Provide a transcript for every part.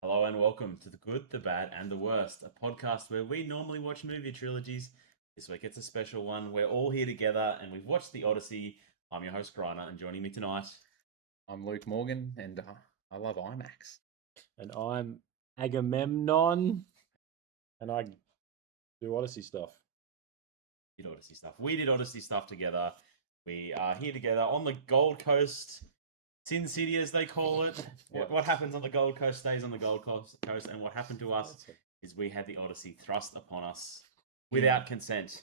Hello and welcome to The Good, the Bad, and the Worst, a podcast where we normally watch movie trilogies. This week it's a special one. We're all here together and we've watched The Odyssey. I'm your host, Griner, and joining me tonight. I'm Luke Morgan, and I love IMAX. And I'm Agamemnon, and I do Odyssey stuff. Did Odyssey stuff. We did Odyssey stuff together. We are here together on the Gold Coast, Sin City as they call it. What happens on the Gold Coast stays on the Gold Coast, and what happened to us is we had the Odyssey thrust upon us without consent.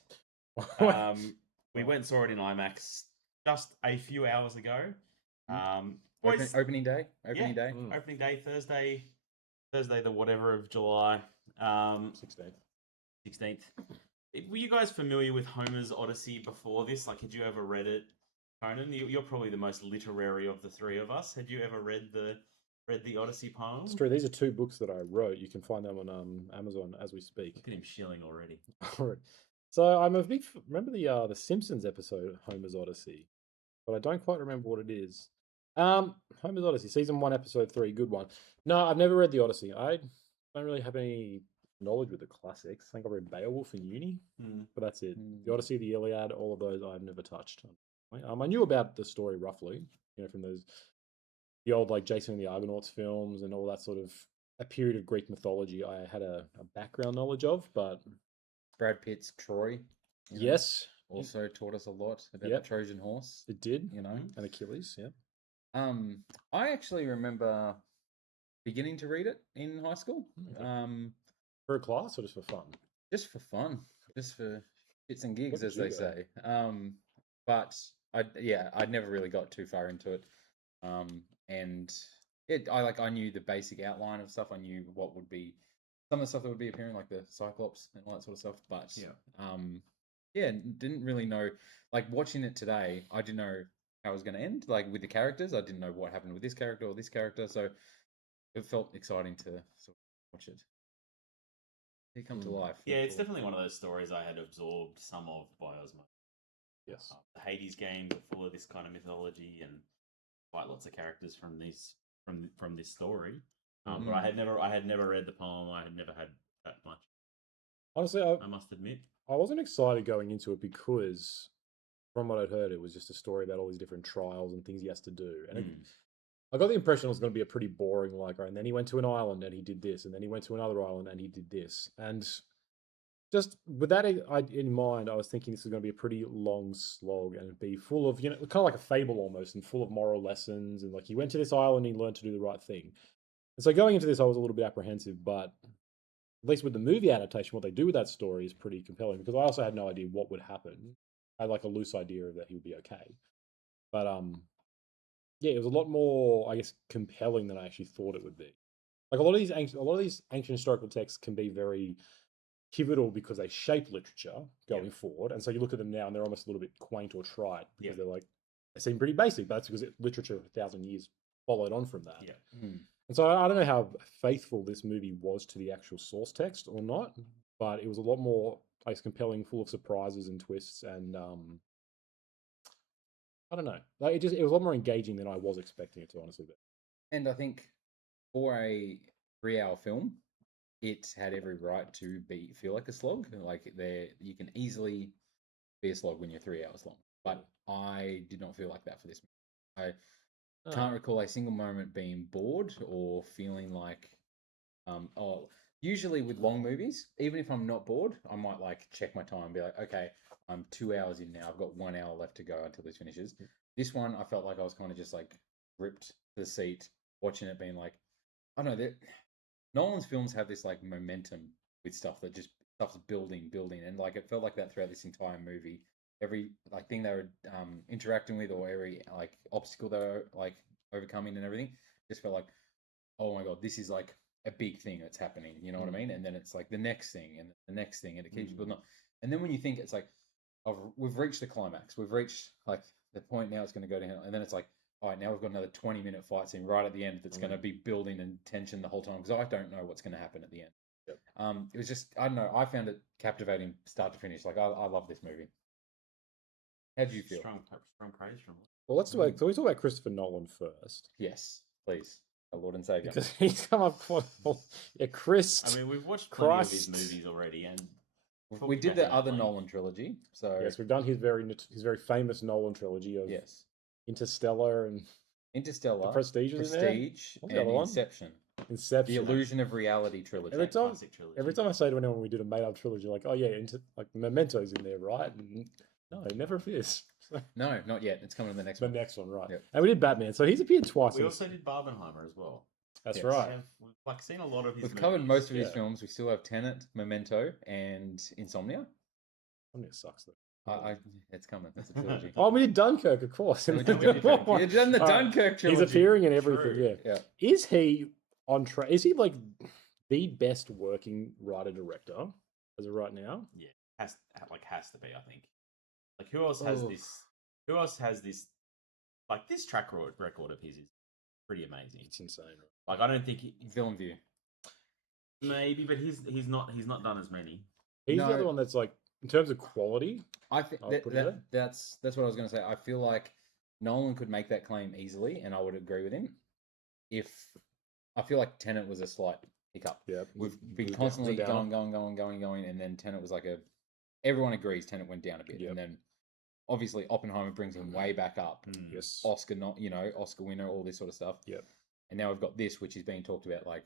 We went and saw it in IMAX just a few hours ago. Opening day. Opening day, Thursday the whatever of July, 16th. Were you guys familiar with Homer's Odyssey before this? Like, had you ever read it, Conan? You're probably the most literary of the three of us. Had you ever read the Odyssey poem? It's true. These are two books that I wrote. You can find them on Amazon as we speak. Look at him shilling already. So I'm a big remember the Simpsons episode Homer's Odyssey, but I don't quite remember what it is. Homer's Odyssey, season 1, episode 3, good one. No, I've never read the Odyssey. I don't really have any knowledge with the classics. I think I read Beowulf in uni, but that's it. The Odyssey, the Iliad, all of those I've never touched. I knew about the story roughly, from the old like Jason and the Argonauts films and all that sort of a period of Greek mythology. I had a background knowledge of, but Brad Pitt's Troy. Yes, also taught us a lot about the Trojan horse. It did, and Achilles. Yeah. I actually remember beginning to read it in high school. For a class or just for fun? Just for fun, just for shits and gigs, as they say. But I'd never really got too far into it. And I knew the basic outline of stuff. I knew what would be some of the stuff that would be appearing, like the Cyclops and all that sort of stuff. But didn't really know. Like watching it today, I didn't know how it was going to end. Like with the characters, I didn't know what happened with this character or this character. So it felt exciting to sort of watch it. It come to life. Yeah, it's definitely one of those stories I had absorbed some of by osmosis. Yes, the Hades games are full of this kind of mythology and quite lots of characters from this story. But I had never read the poem. I had never had that much. Honestly, I must admit, I wasn't excited going into it because, from what I'd heard, it was just a story about all these different trials and things he has to do. And I got the impression it was going to be a pretty boring, like, and then he went to an island and he did this, and then he went to another island and he did this. And just with that in mind, I was thinking this is going to be a pretty long slog and it'd be full of, kind of like a fable almost, and full of moral lessons. And like he went to this island and he learned to do the right thing. And so going into this, I was a little bit apprehensive, but at least with the movie adaptation, what they do with that story is pretty compelling because I also had no idea what would happen. I had like a loose idea that he would be okay. But it was a lot more, I guess, compelling than I actually thought it would be. Like a lot of these ancient historical texts can be very pivotal because they shape literature going forward. And so you look at them now and they're almost a little bit quaint or trite because they seem pretty basic, but that's because literature for 1,000 years followed on from that. Yeah. And so I don't know how faithful this movie was to the actual source text or not, but it was a lot more compelling, full of surprises and twists, and I don't know. Like it was a lot more engaging than I was expecting it to, honestly. And I think for a 3-hour film, it had every right to feel like a slog. Like you can easily be a slog when you're 3 hours long. But I did not feel like that for this movie. I can't recall a single moment being bored or feeling like, usually with long movies, even if I'm not bored, I might like check my time and be like, okay, I'm 2 hours in now. I've got 1 hour left to go until this finishes. This one, I felt like I was kind of just like gripped to the seat, watching it, being like, I don't know, Nolan's films have this like momentum with stuff's building, and like it felt like that throughout this entire movie. Every like thing they were interacting with, or every like obstacle they were like overcoming and everything, just felt like, oh my god, this is like a big thing that's happening. You know what I mean? And then it's like the next thing and the next thing, and it keeps building up. And then when you think it's like, we've reached the climax, we've reached like the point now it's going to go down, and then it's like, all right, now we've got another 20-minute fight scene right at the end that's going to be building and tension the whole time because I don't know what's going to happen at the end. Yep. It was just, I don't know, I found it captivating start to finish. Like, I love this movie. How did you feel? Strong praise from. Well, let's talk about Christopher Nolan first. Yes, please. Our Lord and Savior. because he's come up with Chris. I mean, we've watched plenty of his Christ. movies already, and We did about the him other at length. Nolan trilogy. So yes, we've done his very famous Nolan trilogy of yes, Interstellar and Interstellar, The Prestige is in there? Prestige, What's the and other one? Inception. The Inception. Illusion of Reality trilogy. Every time, classic trilogy. every time I say to anyone we did a made-up trilogy, like, oh yeah, like Memento's in there, right? And no, it never appears. So, No, not yet. It's coming in the next the one. next one, right? Yep. And we did Batman, so he's appeared twice. We in this- also did Barbenheimer as well. That's Yes. right. We've like seen a lot of his. We've covered movies. most of his Yeah. films. We still have Tenet, Memento, and Insomnia. I mean, it sucks though. It's coming. That's a trilogy. Oh, we did Dunkirk, of course. And we did Dunkirk. You've done the All right. Dunkirk trilogy. He's appearing in everything. True. Yeah. Yeah. Is he on track? Is he like the best working writer director as of right now? has to be. I think. Like who else has Oh. this? Who else has this? Like this track record of his is pretty amazing. It's insane. Like I don't think Film View. maybe, but he's not done as many. He's No. the other one that's like, in terms of quality, I think I'll put it there. that's what I was going to say. I feel like Nolan could make that claim easily, and I would agree with him. If I feel like Tenet was a slight hiccup. yeah, We've it been was constantly down. going, and then Tenet was like everyone agrees Tenet went down a bit, Yep. and then obviously Oppenheimer brings him way back up. Mm. Yes. Oscar, not Oscar winner, all this sort of stuff. Yep. And now we've got this, which is being talked about like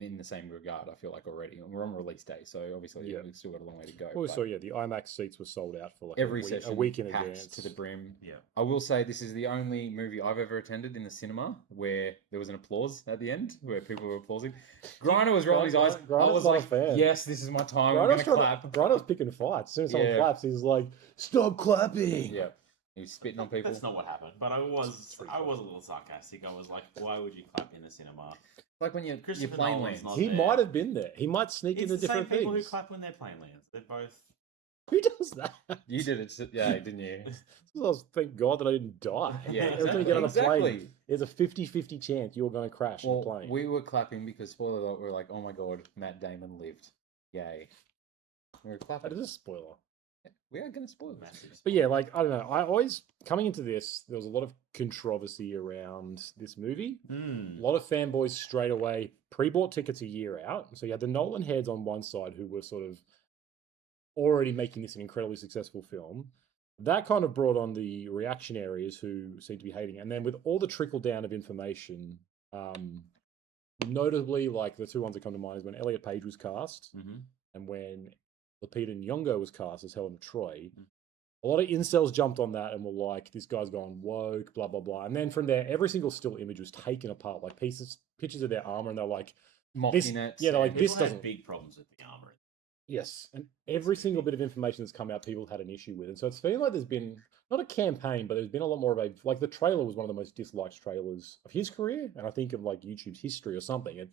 in the same regard. I feel like already, and we're on release day, so obviously Yeah. we've still got a long way to go. Well, but so yeah, the IMAX seats were sold out for like every a session week in packed advance. to the brim. Yeah. I will say this is the only movie I've ever attended in the cinema where there was an applause at the end, where people were applauding. Griner was rolling his eyes. I Griner's was not a like, fan. "Yes, this is my time. We're Grino's gonna clap." Grino's picking fights. As soon as someone Yeah. claps, he's like, "Stop clapping!" Yeah, he was spitting on people. That's not what happened. But I was pretty a funny. little sarcastic. I was like, why would you clap in the cinema? Like when your Christopher plane Nolan's lands. not He there. might have been there. He might sneak It's into the same different people things. who clap when their plane lands. They're both. Who does that? You did it, yeah, didn't you? Thank God that I didn't die. Yeah, Every time you get on a plane, exactly. there's a 50-50 chance you're going to crash in a Well, plane. we were clapping because spoiler alert, we were like, "Oh my god, Matt Damon lived! Yay!" We were That clapping. is a spoiler. We are going to spoil this. Massive. But yeah, like, I don't know. I always, coming into this, there was a lot of controversy around this movie. Mm. A lot of fanboys straight away pre-bought tickets a year out. So you had the Nolan heads on one side who were sort of already making this an incredibly successful film. That kind of brought on the reactionaries who seemed to be hating it. And then with all the trickle down of information, notably, like the two ones that come to mind is when Elliot Page was cast Mm-hmm. and when Lupita Nyong'o was cast as Helen of Troy. A lot of incels jumped on that and were like, this guy's gone woke, blah, blah, blah. And then from there, every single still image was taken apart, like pictures of their armor, and they're like, Mocking it. yeah, they're like, and- this People doesn't- had big problems with the armor. yes. And every single bit of information that's come out, people had an issue with. And so it's feeling like there's been, not a campaign, but there's been a lot more of a, like the trailer was one of the most disliked trailers of his career. And I think of like YouTube's history or something. It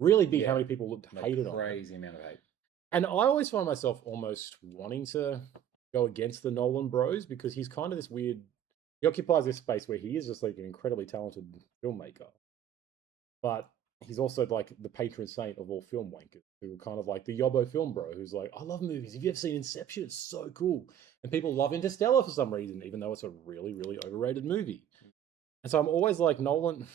really big how Yeah. many people like, hated on it. crazy amount of hate. And I always find myself almost wanting to go against the Nolan bros because he's kind of this weird. He occupies this space where he is just like an incredibly talented filmmaker, but he's also like the patron saint of all film wankers who are kind of like the Yobbo film bro who's like, I love movies. Have you ever seen Inception? It's so cool. And people love Interstellar for some reason, even though it's a really, really overrated movie. And so I'm always like, Nolan.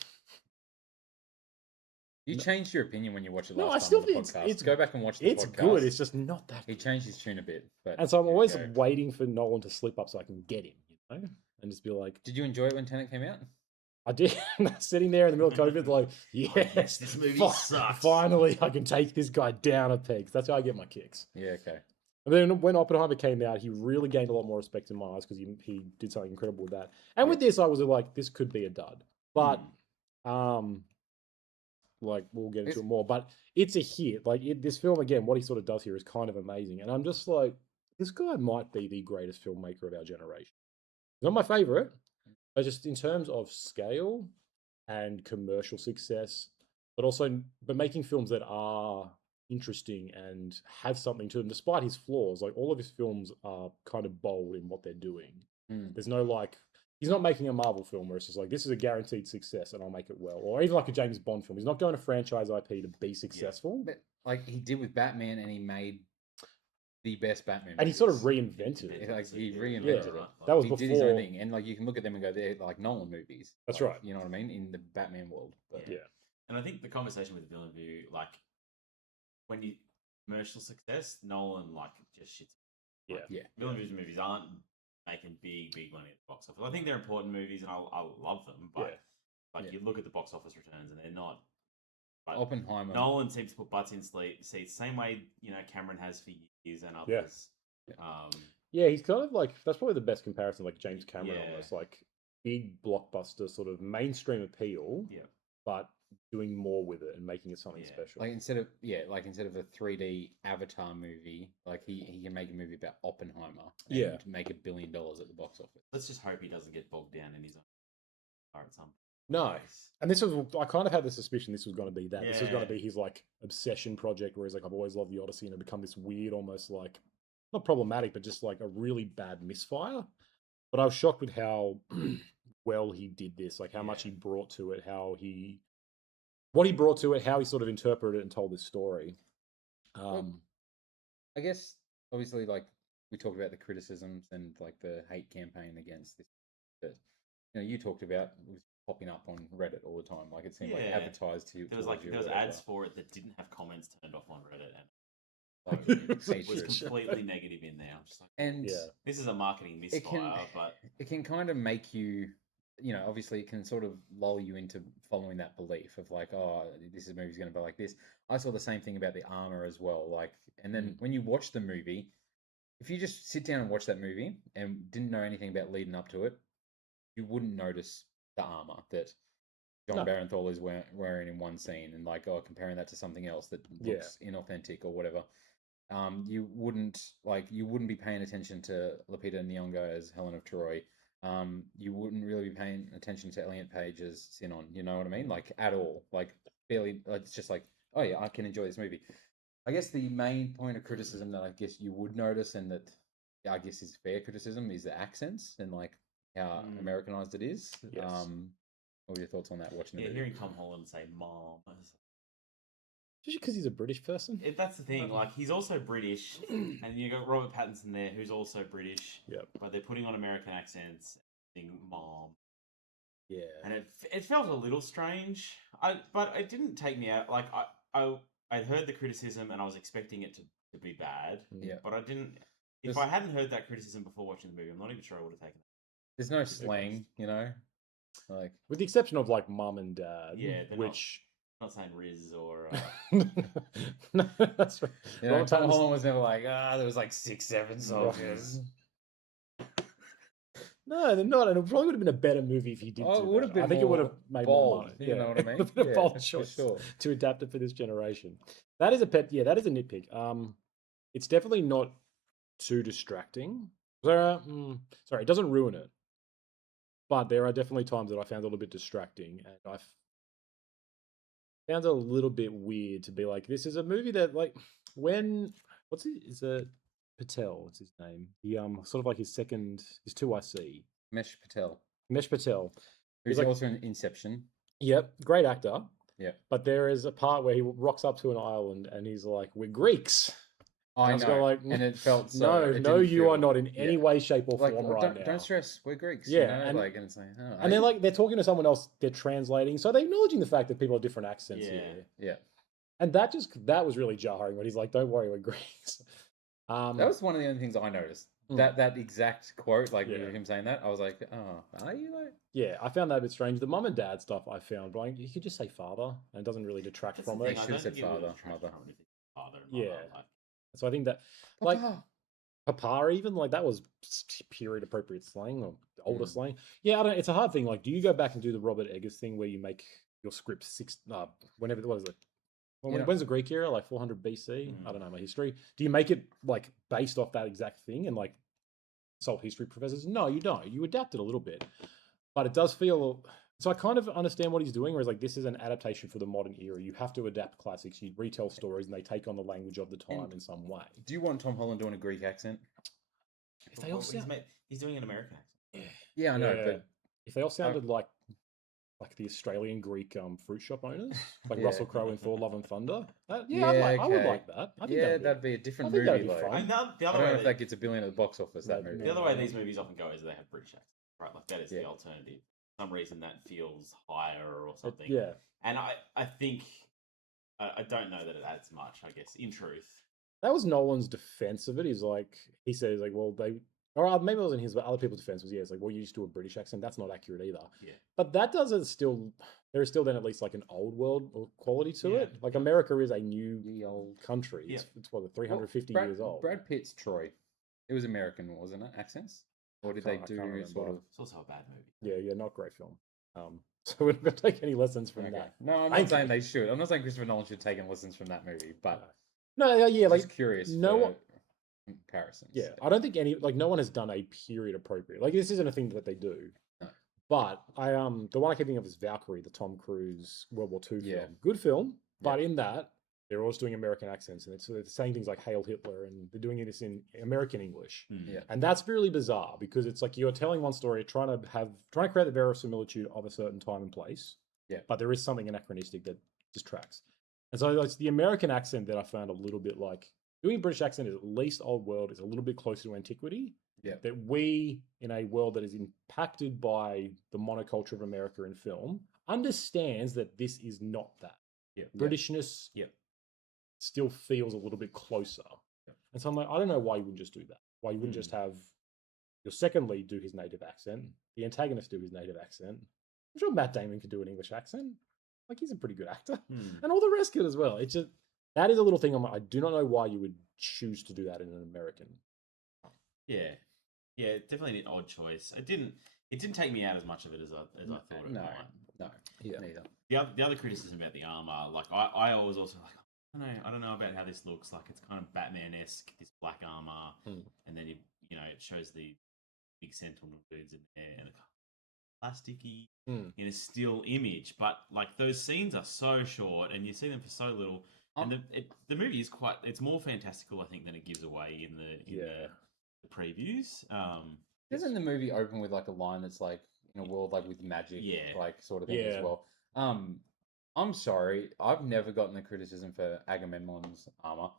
You changed your opinion when you watched it No, last I time still on the think podcast. it's Go back and watch the It's podcast. good. It's just not that He good. changed his tune a bit. But And so I'm here we always go. waiting for Nolan to slip up so I can get him, you know? And just be like, Did you enjoy it when Tenet came out? I did. Sitting there in the middle of COVID, like, yes, this movie fi- sucks. Finally, I can take this guy down a peg. That's how I get my kicks. Yeah, okay. And then when Oppenheimer came out, he really gained a lot more respect in my eyes because he did something incredible with that. And with this, I was like, this could be a dud. But, like, we'll get into It's- it more. But it's a hit. Like, this film, again, what he sort of does here is kind of amazing. And I'm just like, this guy might be the greatest filmmaker of our generation. He's not my favorite, but just in terms of scale and commercial success, but making films that are interesting and have something to them, despite his flaws. Like all of his films are kind of bold in what they're doing. Mm. There's no like, he's not making a Marvel film where it's just like, this is a guaranteed success and I'll make it well. Or even like a James Bond film. He's not going to franchise IP to be successful. But like he did with Batman, and he made the best Batman. And he sort of movies. reinvented it. Like, he Yeah, reinvented it. right. That was He did his own before. thing, and like you can look at them and go, they're like Nolan movies. That's like, right. You know what I mean? In the Batman world. But Yeah. And I think the conversation with Villain View, like when you commercial success, Nolan like just shits. Like, Yeah. Villain View's movies aren't making big money at the box office. I think they're important movies, and I love them. But Yeah. you look at the box office returns, and they're not. But Oppenheimer. Nolan seems to put butts in seats, same way Cameron has for years and others. Yeah, he's kind of like that's probably the best comparison, like James Cameron, Yeah. almost like big blockbuster sort of mainstream appeal. Yeah. But doing more with it and making it something Yeah. special. Like instead of a 3D Avatar movie, like he can make a movie about Oppenheimer and Yeah. make $1 billion at the box office. Let's just hope he doesn't get bogged down in his own car at some No. place. And this was, I kind of had the suspicion this was going to be that. This was going to Yeah. be his like obsession project where he's like, I've always loved the Odyssey, and it become this weird, almost like, not problematic, but just like a really bad misfire. But I was shocked with how well he did this, like how much he brought to it, what he brought to it, how he sort of interpreted it and told this story. I guess obviously, like we talked about the criticisms and like the hate campaign against this that you talked about was popping up on Reddit all the time. Like it seemed like Yeah. advertised to you. There was towards you or there was whatever. ads for it that didn't have comments turned off on Reddit, and Like, it was hatred. completely negative in there. I'm just like, And Yeah. this is a marketing it can misfire, but it can kind of make you, obviously it can sort of lull you into following that belief of like, oh, this movie's going to be like this. I saw the same thing about the armor as well. Like, and then when you watch the movie, if you just sit down and watch that movie and didn't know anything about leading up to it, you wouldn't notice the armor that John Barenthal is wearing in one scene, and like, comparing that to something else that looks inauthentic or whatever. You wouldn't be paying attention to Lupita Nyong'o as Helen of Troy. You wouldn't really be paying attention to Elliot Page as Sinon. You know what I mean? Like at all. Like barely. It's just like, oh yeah, I can enjoy this movie. I guess the main point of criticism that I guess you would notice, and that I guess is fair criticism, is the accents and like how Americanized it is. Yes. What were your thoughts on that? Watching the movie? hearing Tom Holland say "mom," Just because he's a British person. that's the thing. Like he's also British, and you got Robert Pattinson there, who's also British. Yep. But they're putting on American accents, saying "mom," Yeah. and it felt a little strange. But it didn't take me out. Like I'd heard the criticism, and I was expecting it to be bad. Yeah. But I didn't. If I hadn't heard that criticism before watching the movie, I'm not even sure I would have taken it. There's no slang, like With the exception of like mum and dad. Yeah, they're which. I'm not saying Riz or. No, that's right. Robert Tom Pattinson- Holland was never like, there was like 6-7 soldiers. No, they're not. And it probably would have been a better movie if he did. Oh, it do would that. have been I think it would more have made bold, more money. you know what I mean? It would have been a Yeah, bold for choice sure. to adapt it for this generation. That is a pet. Yeah, that is a nitpick. It's definitely not too distracting. Sorry, it doesn't ruin it. But there are definitely times that I found it a little bit distracting, and I found it a little bit weird to be like, this is a movie that like is it Patel? What's his name? He sort of like his 2IC. Mesh Patel. Mesh Patel. Who's like- also in Inception. Yep, great actor. Yeah. But there is a part where he rocks up to an island and he's like, "We're Greeks." I was know, kinda like, and it felt so... No, it no, didn't you feel- are not in any way, shape, or Like, form well, right now. don't stress, we're Greeks. Yeah, and- and it's like, And they're talking to someone else. They're translating, so they're acknowledging the fact that people have different accents Yeah. here. yeah. And that was really jarring. When he's like, "Don't worry, we're Greeks." That was one of the only things I noticed. That exact quote, like with him saying that, I was like, oh, are you like? Yeah, I found that a bit strange. The mum and dad stuff I found, but like, you could just say father, and it doesn't really detract That's from the it. thing, I Should've don't said think it would father, detract mother. from it if it's father and mother. Yeah. Like, So I think that, like, Papa. papa, even like that was period appropriate slang or older slang. Yeah, I don't. It's a hard thing. Like, do you go back and do the Robert Eggers thing where you make your script whenever? What is it? When's the Greek era? Like 400 BC? I don't know my history. Do you make it like based off that exact thing and like consult history professors? No, you don't. You adapt it a little bit, but it does feel. So I kind of understand what he's doing, whereas like this is an adaptation for the modern era. You have to adapt classics. You retell stories, and they take on the language of the time in some way. Do you want Tom Holland doing a Greek accent? If they all sound, he's doing an American accent. Yeah, I know, but if they all sounded like like the Australian Greek fruit shop owners, like Yeah. Russell Crowe in Thor: Love and Thunder. I'd Yeah, I would okay. like that. I think Yeah, that'd that'd be a different I think that'd movie, be though. fun. And the I other don't way know if that gets $1 billion at the box office, that No, movie. the other way no. these movies often go is they have British accents, right? Like that is the alternative. For some reason that feels higher or something. Yeah. And I think I don't know that it adds much. I guess in truth. That was Nolan's defense of it. He's like, he says, like, well, they, or maybe it wasn't his, but other people's defense was, yeah, it's like, well, you just do a British accent. That's not accurate either. Yeah. But that doesn't still, there is still then at least like an old world quality to Yeah. it. Like America is a new The old country. Yeah. It's what, 350 years old. Brad Pitt's Troy. It was American, wasn't it? Accents? Or did they I can't do remember. sort of? It's also a bad movie. Yeah, not great film. So we're not going to take any lessons from Okay. that. No, I'm Thank not saying you. they should. I'm not saying Christopher Nolan should take any lessons from that movie, but No, yeah, like, just curious. no for one- comparisons. yeah, I don't think no one has done a period appropriate. Like this isn't a thing that they do. No. But I the one I keep thinking of is Valkyrie, the Tom Cruise World War II film. Yeah. Good film, but in that they're always doing American accents and they're saying things like "Hail Hitler" and they're doing this in American English. Yeah. And that's really bizarre because it's like you're telling one story, trying to create the verisimilitude of a certain time and place. Yeah. But there is something anachronistic that distracts. And so it's the American accent that I found a little bit like doing a British accent is at least old world, is a little bit closer to antiquity. Yeah. That we, in a world that is impacted by the monoculture of America in film, understands that this is not that. Yeah. Britishness still feels a little bit closer. Yeah. And so I'm like, I don't know why you wouldn't just do that. Why you wouldn't just have your second lead do his native accent, the antagonist do his native accent. I'm sure Matt Damon could do an English accent. Like he's a pretty good actor. And all the rest could as well. It's just that is a little thing. I do not know why you would choose to do that in an American. Yeah, definitely an odd choice. It didn't take me out as much of it as I thought it No, might. no, Yeah. neither. The other criticism about the armor, like I always also like I don't know about how this looks. Like it's kind of Batman-esque, this black armor, and then it shows the big sentinel dudes in there and a plasticky in a still image. But like those scenes are so short, and you see them for so little. And the movie is it's more fantastical, I think, than it gives away in the previews. Doesn't the movie open with like a line that's like in a world like with magic, like sort of thing as well? I'm sorry, I've never gotten the criticism for Agamemnon's armor.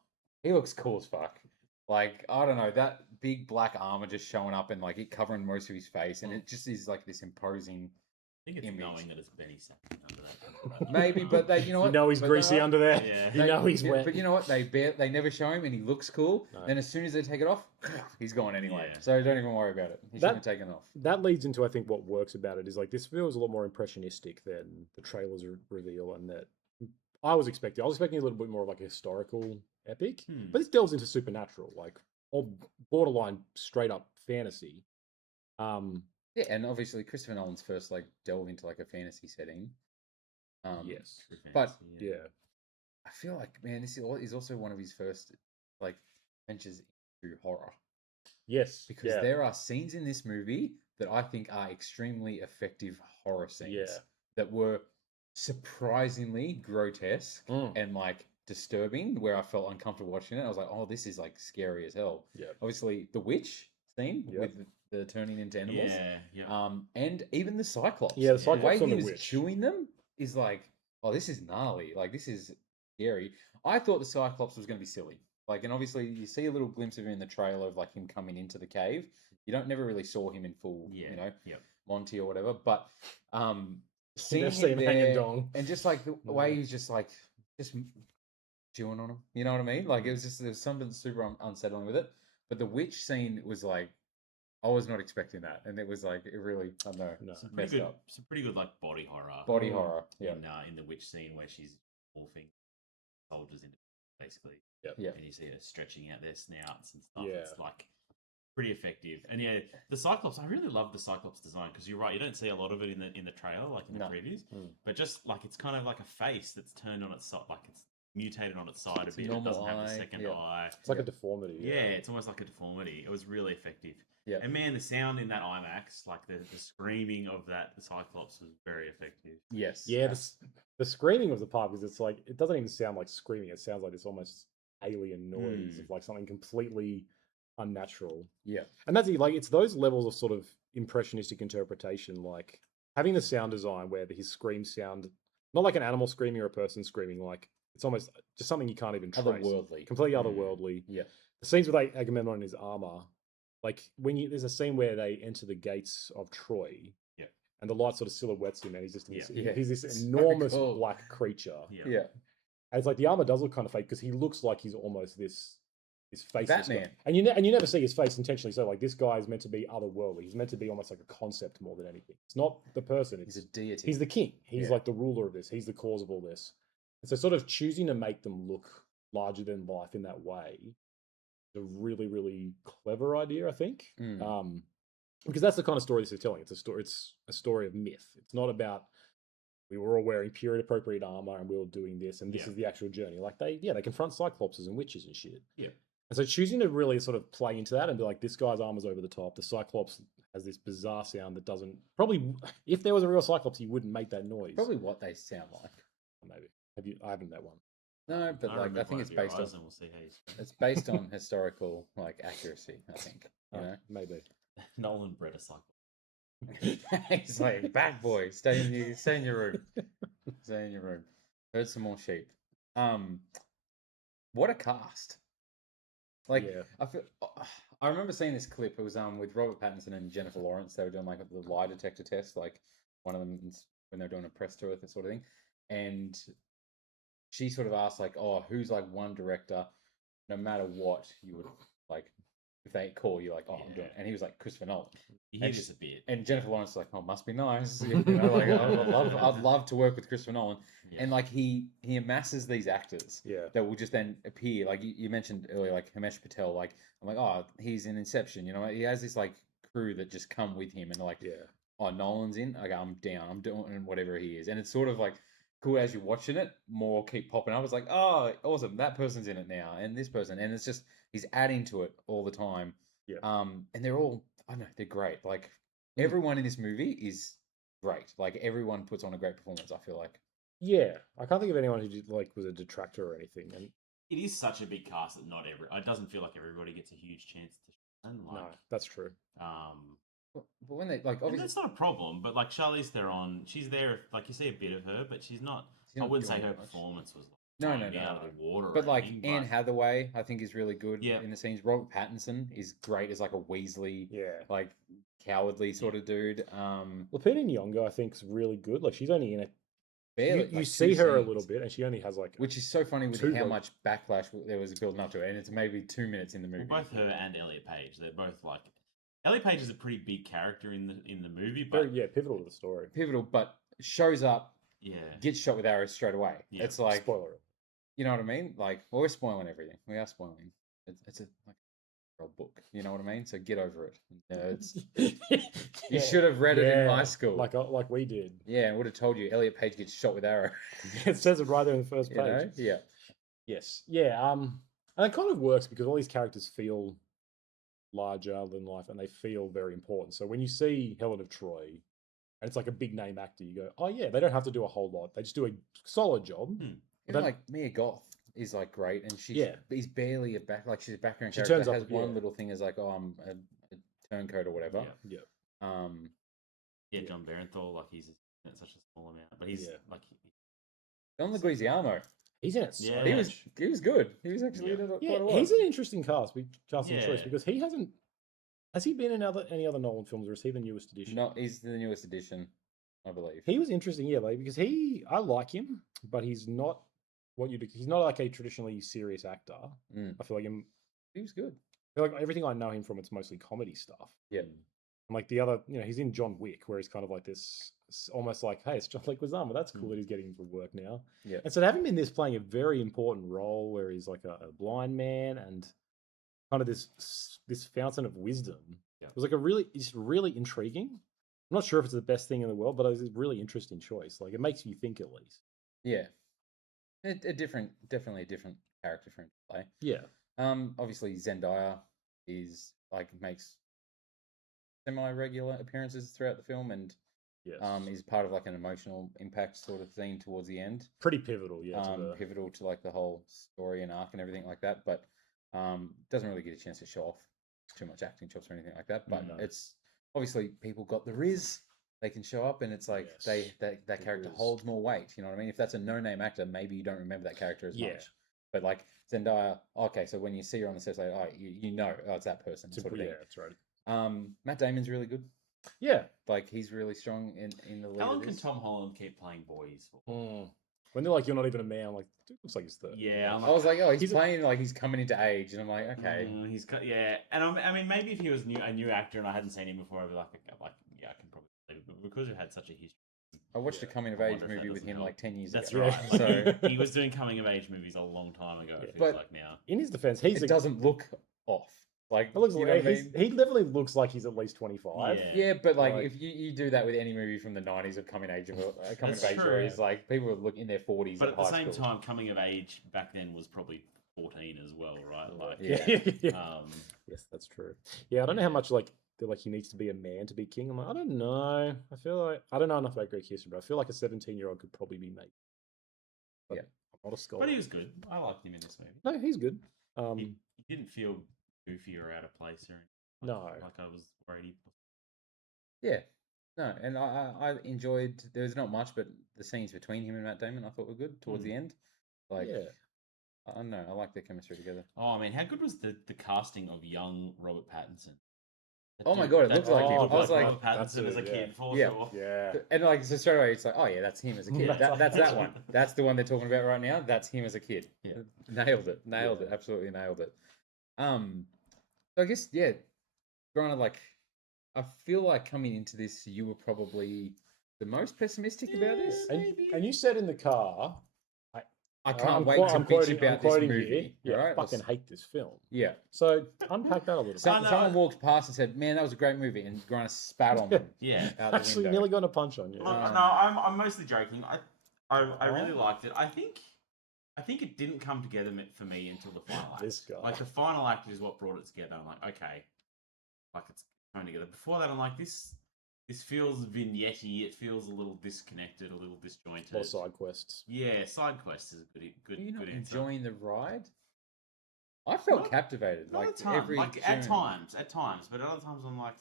He looks cool as fuck. Like I don't know, that big black armor just showing up and like it covering most of his face, and it just is like this imposing. I think it's image. knowing that it's Benny Safdie under that. Maybe, but they, you know what? You know he's But greasy no, under there. Yeah. You know he's wet. But you know what? They never show him, and he looks cool. No. Then as soon as they take it off, he's gone anyway. Yeah. So don't even worry about it. He shouldn't have taken it off. That leads into I think what works about it is like this feels a lot more impressionistic than the trailers reveal, and that I was expecting a little bit more of like a historical epic, but this delves into supernatural, like or borderline straight up fantasy. Yeah, and obviously Christopher Nolan's first like delve into like a fantasy setting. Yes, but yeah, I feel like man, this is also one of his first like ventures into horror. yes, Because there are scenes in this movie that I think are extremely effective horror scenes that were surprisingly grotesque and like disturbing, where I felt uncomfortable watching it. I was like, oh, this is like scary as hell. Yeah. Obviously the witch scene with the turning into animals. Yeah. And even the Cyclops. Yeah, the Cyclops way and he the was witch. chewing them is like, oh, this is gnarly. Like this is scary. I thought the Cyclops was going to be silly. Like, and obviously you see a little glimpse of him in the trailer of like him coming into the cave. You don't never really saw him in full, you know, Monty or whatever. But seeing him there dong. and just like the way he's just like just chewing on him, you know what I mean? Like it was just there was something super unsettling with it. But the witch scene was like, I was not expecting that, and it was like it really, I don't know, Some messed up. some pretty good like body horror. Body horror, yeah. In the witch scene where she's morphing soldiers into basically. Yeah. And you see her stretching out their snouts and stuff. Yeah. It's like pretty effective. And yeah, the Cyclops, I really love the Cyclops design because you're right, you don't see a lot of it in the trailer, like in the previews. But just like it's kind of like a face that's turned on its side, like it's mutated on its side a bit. It doesn't have the second eye. It's like a deformity. Yeah, it's almost like a deformity. It was really effective. Yeah. And man, the sound in that IMAX, like the screaming of the Cyclops was very effective. Yes. Yeah, the screaming of the part because it's like it doesn't even sound like screaming. It sounds like this almost alien noise of like something completely unnatural. Yeah. And that's like it's those levels of sort of impressionistic interpretation, like having the sound design where his screams sound not like an animal screaming or a person screaming, like it's almost just something you can't even trace. Otherworldly. Completely otherworldly. Yeah. The scenes with like Agamemnon in his armor, like there's a scene where they enter the gates of Troy. Yeah. And the light sort of silhouettes him, and he's just he's this It's so enormous cool. black creature. Yeah. And it's like the armor does look kind of fake because he looks like he's almost this face. Batman. And you never see his face intentionally. So like this guy is meant to be otherworldly. He's meant to be almost like a concept more than anything. It's not the person. He's a deity. He's the king. He's like the ruler of this. He's the cause of all this. And so sort of choosing to make them look larger than life in that way is a really, really clever idea, I think. Because that's the kind of story this is telling. It's a story of myth. It's not about we were all wearing period appropriate armor and we were doing this and this is the actual journey. Like they confront cyclopses and witches and shit. Yeah. And so choosing to really sort of play into that and be like, this guy's armor's over the top. The Cyclops has this bizarre sound that doesn't probably, if there was a real Cyclops, he wouldn't make that noise. Probably what they sound like. Maybe. I haven't met one. No, but like I think it's based on. We'll see how it's based on historical like accuracy. I think. You know, maybe. Nolan bred a Cyclops. He's like, bad boy, stay in your room. Stay in your room. Herd some more sheep. What a cast. Like I remember seeing this clip. It was with Robert Pattinson and Jennifer Lawrence. They were doing like the lie detector test, like one of them when they were doing a press tour, that sort of thing. And she sort of asked like, "Oh, who's like one director, no matter what, you would like if they call you like, oh, I'm doing it." And he was like, Christopher Nolan. You hear this a bit. And Jennifer Lawrence was like, "Oh, must be nice." You know, like I'd love to work with Christopher Nolan. Yeah. And like he amasses these actors that will just then appear. Like you mentioned earlier, like Himesh Patel. Like I'm like, oh, he's in Inception. You know, he has this like crew that just come with him and they're like, oh, Nolan's in. Okay, I'm down. I'm doing whatever he is. And it's sort of like cool as you're watching it. More keep popping up. It's like, oh, awesome, that person's in it now, and this person, and it's just he's adding to it all the time. Yeah. And they're all, I don't know, they're great. Like everyone in this movie is great. Like everyone puts on a great performance. I feel like. Yeah, I can't think of anyone who was a detractor or anything. And it is such a big cast that it doesn't feel like everybody gets a huge chance to shine. Like, no, that's true. But when they like, obviously, that's not a problem. But like Charlize Theron, she's there. Like you see a bit of her, but she's not. I wouldn't say her performance was no, out of the water. But like Anne Hathaway, I think is really good in the scenes. Robert Pattinson is great as like a Weasley, like cowardly sort of dude. Lupita Nyong'o, I think, is really good. Like she's only in it. Barely, you see her a little bit, and she only has like, which is so funny with how much backlash there was building up to it, and it's maybe 2 minutes in the movie. Well, both her and Elliot Page, they're both like. Elliot Page is a pretty big character in the movie, but pivotal to the story. Pivotal, but shows up, gets shot with arrows straight away. Yeah. It's like spoiler. You know what I mean? Like we're spoiling everything. We are spoiling. It's a book. You know what I mean? So get over it, nerds. You should have read it in high school, like we did. Yeah, and would have told you Elliot Page gets shot with arrow. It says it right there in the first page. You know? Yeah. Yes. Yeah. And it kind of works because all these characters feel larger than life and they feel very important. So when you see Helen of Troy and it's like a big name actor, you go, oh yeah, they don't have to do a whole lot. They just do a solid job. Even like Mia Goth is like great, and he's barely she's a background character that has one little thing as like, oh, I'm a turncoat or whatever. Yeah. John Barenthal, like he's in such a small amount, but he's like John Leguizamo. He's in it. Yeah, he was good. He was actually in it quite a lot. He's an interesting casting choice because he hasn't. Has he been in any other Nolan films, or is he the newest edition? No, he's the newest edition, I believe. He was interesting, because I like him, but he's not he's not like a traditionally serious actor. I feel like he was good. I feel like everything I know him from, it's mostly comedy stuff. Yeah. And like the other, he's in John Wick, where he's kind of like this, almost like, hey, it's John Leguizamo. That's cool that he's getting to work now. Yeah. And so to have him in this playing a very important role, where he's like a blind man and kind of this fountain of wisdom, it was like it's really intriguing. I'm not sure if it's the best thing in the world, but it's a really interesting choice. Like it makes you think at least. Yeah. Definitely a different character for him to play. Yeah. Obviously Zendaya makes semi-regular appearances throughout the film, and is part of like an emotional impact sort of thing towards the end. Pretty pivotal, pivotal to like the whole story and arc and everything like that. But doesn't really get a chance to show off too much acting chops or anything like that. But it's obviously people got the Riz they can show up, and it's like Yes, that character because- holds more weight. You know what I mean? If that's a no-name actor, maybe you don't remember that character as Yeah. much. But like Zendaya, okay, so when you see her on the set, like, oh, you know, oh, it's that person. Sort of yeah, thing. that's right. Matt Damon's really good. Yeah. Like he's really strong in the lead. How long of can this. Tom Holland keep playing boys for? When they're like, you're not even a man, I'm like, dude, looks like he's 30. Yeah, I'm I was like, oh, he's He's a- playing like he's coming into age, and I'm like, okay. He's got and I mean maybe if he was a new actor and I hadn't seen him before, I'd be like yeah, I can probably believe it. But because we've had such a history. I watched a coming of I age wonder if that movie with doesn't him help. like 10 years That's ago. right. Yeah. Like, So he was doing coming of age movies a long time ago. It feels But- like now. In his defense, he's it doesn't look off. Like It looks you know like what I mean? he definitely looks like he's at least 25. Yeah. Yeah, but like, Like- if you do that with any movie from the 90s of coming age of coming of That's age true. stories, like people would look in their 40s But at the high same school. time, coming of age back then was probably 14 as well, right? Like, Yeah. Yes, that's true. Yeah, I don't know how much like they're like he needs to be a man to be king. I'm like, I don't know. I feel like I don't know enough about Greek history, but I feel like a 17-year-old could probably be made. But Yeah. I'm not a scholar. but he was good. I liked him in this movie. No, he's good. He didn't feel goofy or out of place or anything. No. Like I was worried. Yeah. No, and I enjoyed. There's not much, but the scenes between him and Matt Damon I thought were good towards the end. Like, yeah. I don't know. I like their chemistry together. Oh man, how good was the casting of young Robert Pattinson? That Oh my dude- God, it that looks dude like him. looked I was like, Robert that's Pattinson as a it, yeah. kid for Yeah. sure. Yeah. And like, so straight away, it's like, oh yeah, that's him as a kid. Yeah. That's that one. That's the one they're talking about right now. That's him as a kid. Yeah. Nailed it. Nailed it. Absolutely nailed it. So I guess granted, like, I feel like coming into this, you were probably the most pessimistic about this. And you said in the car, I can't I'm wait quote- to I'm bitch quoting- I'm about this quoting movie. here, yeah, right? I fucking hate this film. Yeah. So unpack that a little bit. I know. Someone walked past and said, "Man, that was a great movie," and Grant spat on them. Yeah. Out the Actually, window. nearly got a punch on you. Look, Um, no, I'm mostly joking. I really liked it. I think it didn't come together for me until the final act. This guy. Like the final act is what brought it together. I'm like, okay, like it's coming together. Before that, I'm like, this feels vignette-y. It feels a little disconnected, a little disjointed. A lot of side quests. Yeah, side quests is a good Are you not answer. enjoying the ride? I felt Not- captivated. Not Like a ton. every Like journey. at times, but at other times I'm like,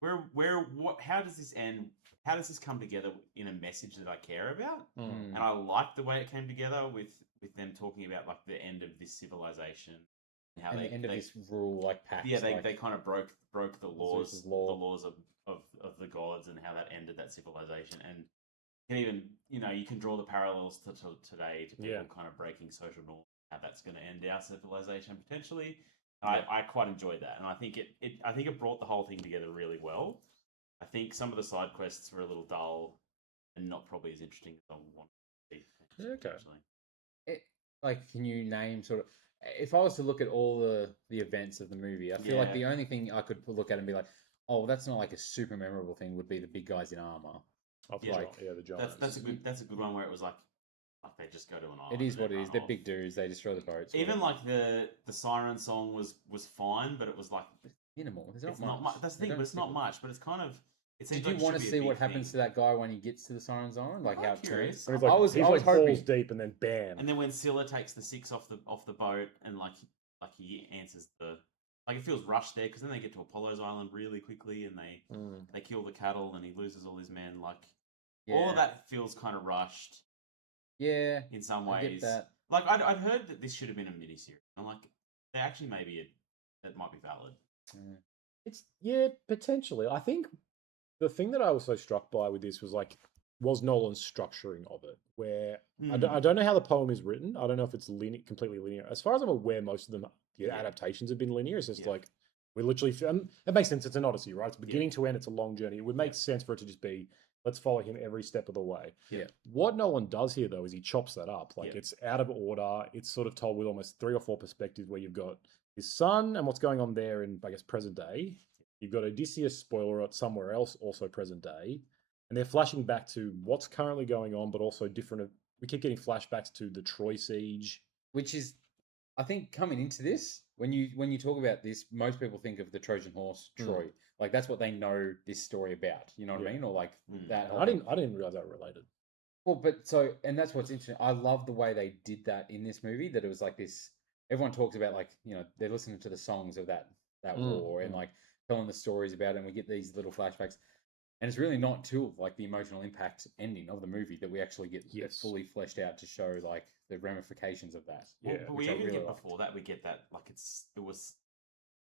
what? How does this end? How does this come together in a message that I care about? Mm. And I liked the way it came together with them talking about like the end of this civilization and how And they the end of they- this rule, like pact. yeah they, like, they kind of broke the laws Zeus's law. the laws of the gods and how that ended that civilization. And you can even you can draw the parallels to today to people Yeah. kind of breaking social norms, how that's going to end our civilization potentially. I quite enjoyed that, and I think it brought the whole thing together really well. I think some of the side quests were a little dull and not probably as interesting as I wanted to be. Yeah, okay. potentially. like, can you name sort of? If I was to look at all the events of the movie, I feel like Yeah. the only thing I could look at and be like, oh, that's not like a super memorable thing. Would be the big guys in armor. Of the Yeah. the giants. That's a good one where it was like they just go to an island. It is and what then it is. run They're off. big dudes. They destroy the boats. Even whatever. like the siren song was fine, but it was like minimal. There's it's not not much. much. That's the They thing, don't but it's not stick- much. But it's kind of. It seems Did you like it want to should be a see big what happens to thing. that guy when he gets to the siren zone? Like I'm how it curious. turns? And he's like, I was he's hoping. balls deep, and then bam. And then when Scylla takes the six off the boat, and like he answers it feels rushed there because then they get to Apollo's island really quickly, and they kill the cattle, and he loses all his men. Like all of Yeah. that feels kind of rushed Yeah, in some I get ways. that. Like I'd heard that this should have been a miniseries. I'm like, they actually maybe that might be valid. It's potentially. I think the thing that I was so struck by with this was Nolan's structuring of it, where I don't know how the poem is written. I don't know if it's completely linear. As far as I'm aware, most of them adaptations have been linear. It's just Yeah. like we literally. It makes sense. It's an Odyssey, right? It's beginning to end. It's a long journey. It would make sense for it to just be let's follow him every step of the way. Yeah. What Nolan does here, though, is he chops that up. Like Yeah. it's out of order. It's sort of told with almost 3 or 4 perspectives, where you've got his son and what's going on there in, I guess, present day. You've got Odysseus, spoiler alert, somewhere else, also present day. And they're flashing back to what's currently going on, but also different. We keep getting flashbacks to the Troy siege. Which is, I think, coming into this, when you talk about this, most people think of the Trojan horse, Troy. Like that's what they know this story about. You know what I Yeah. mean? Or like that. whole I thing. didn't realize they were related. Well, but and that's what's interesting. I love the way they did that in this movie. That it was like this. Everyone talks about like they're listening to the songs of that war and like telling the stories about it. And we get these little flashbacks. And it's really not till like the emotional impact ending of the movie that we actually get it Yes. fully fleshed out to show like the ramifications of that. Well, Yeah, but which we I even really get liked. before that. We get that like it was.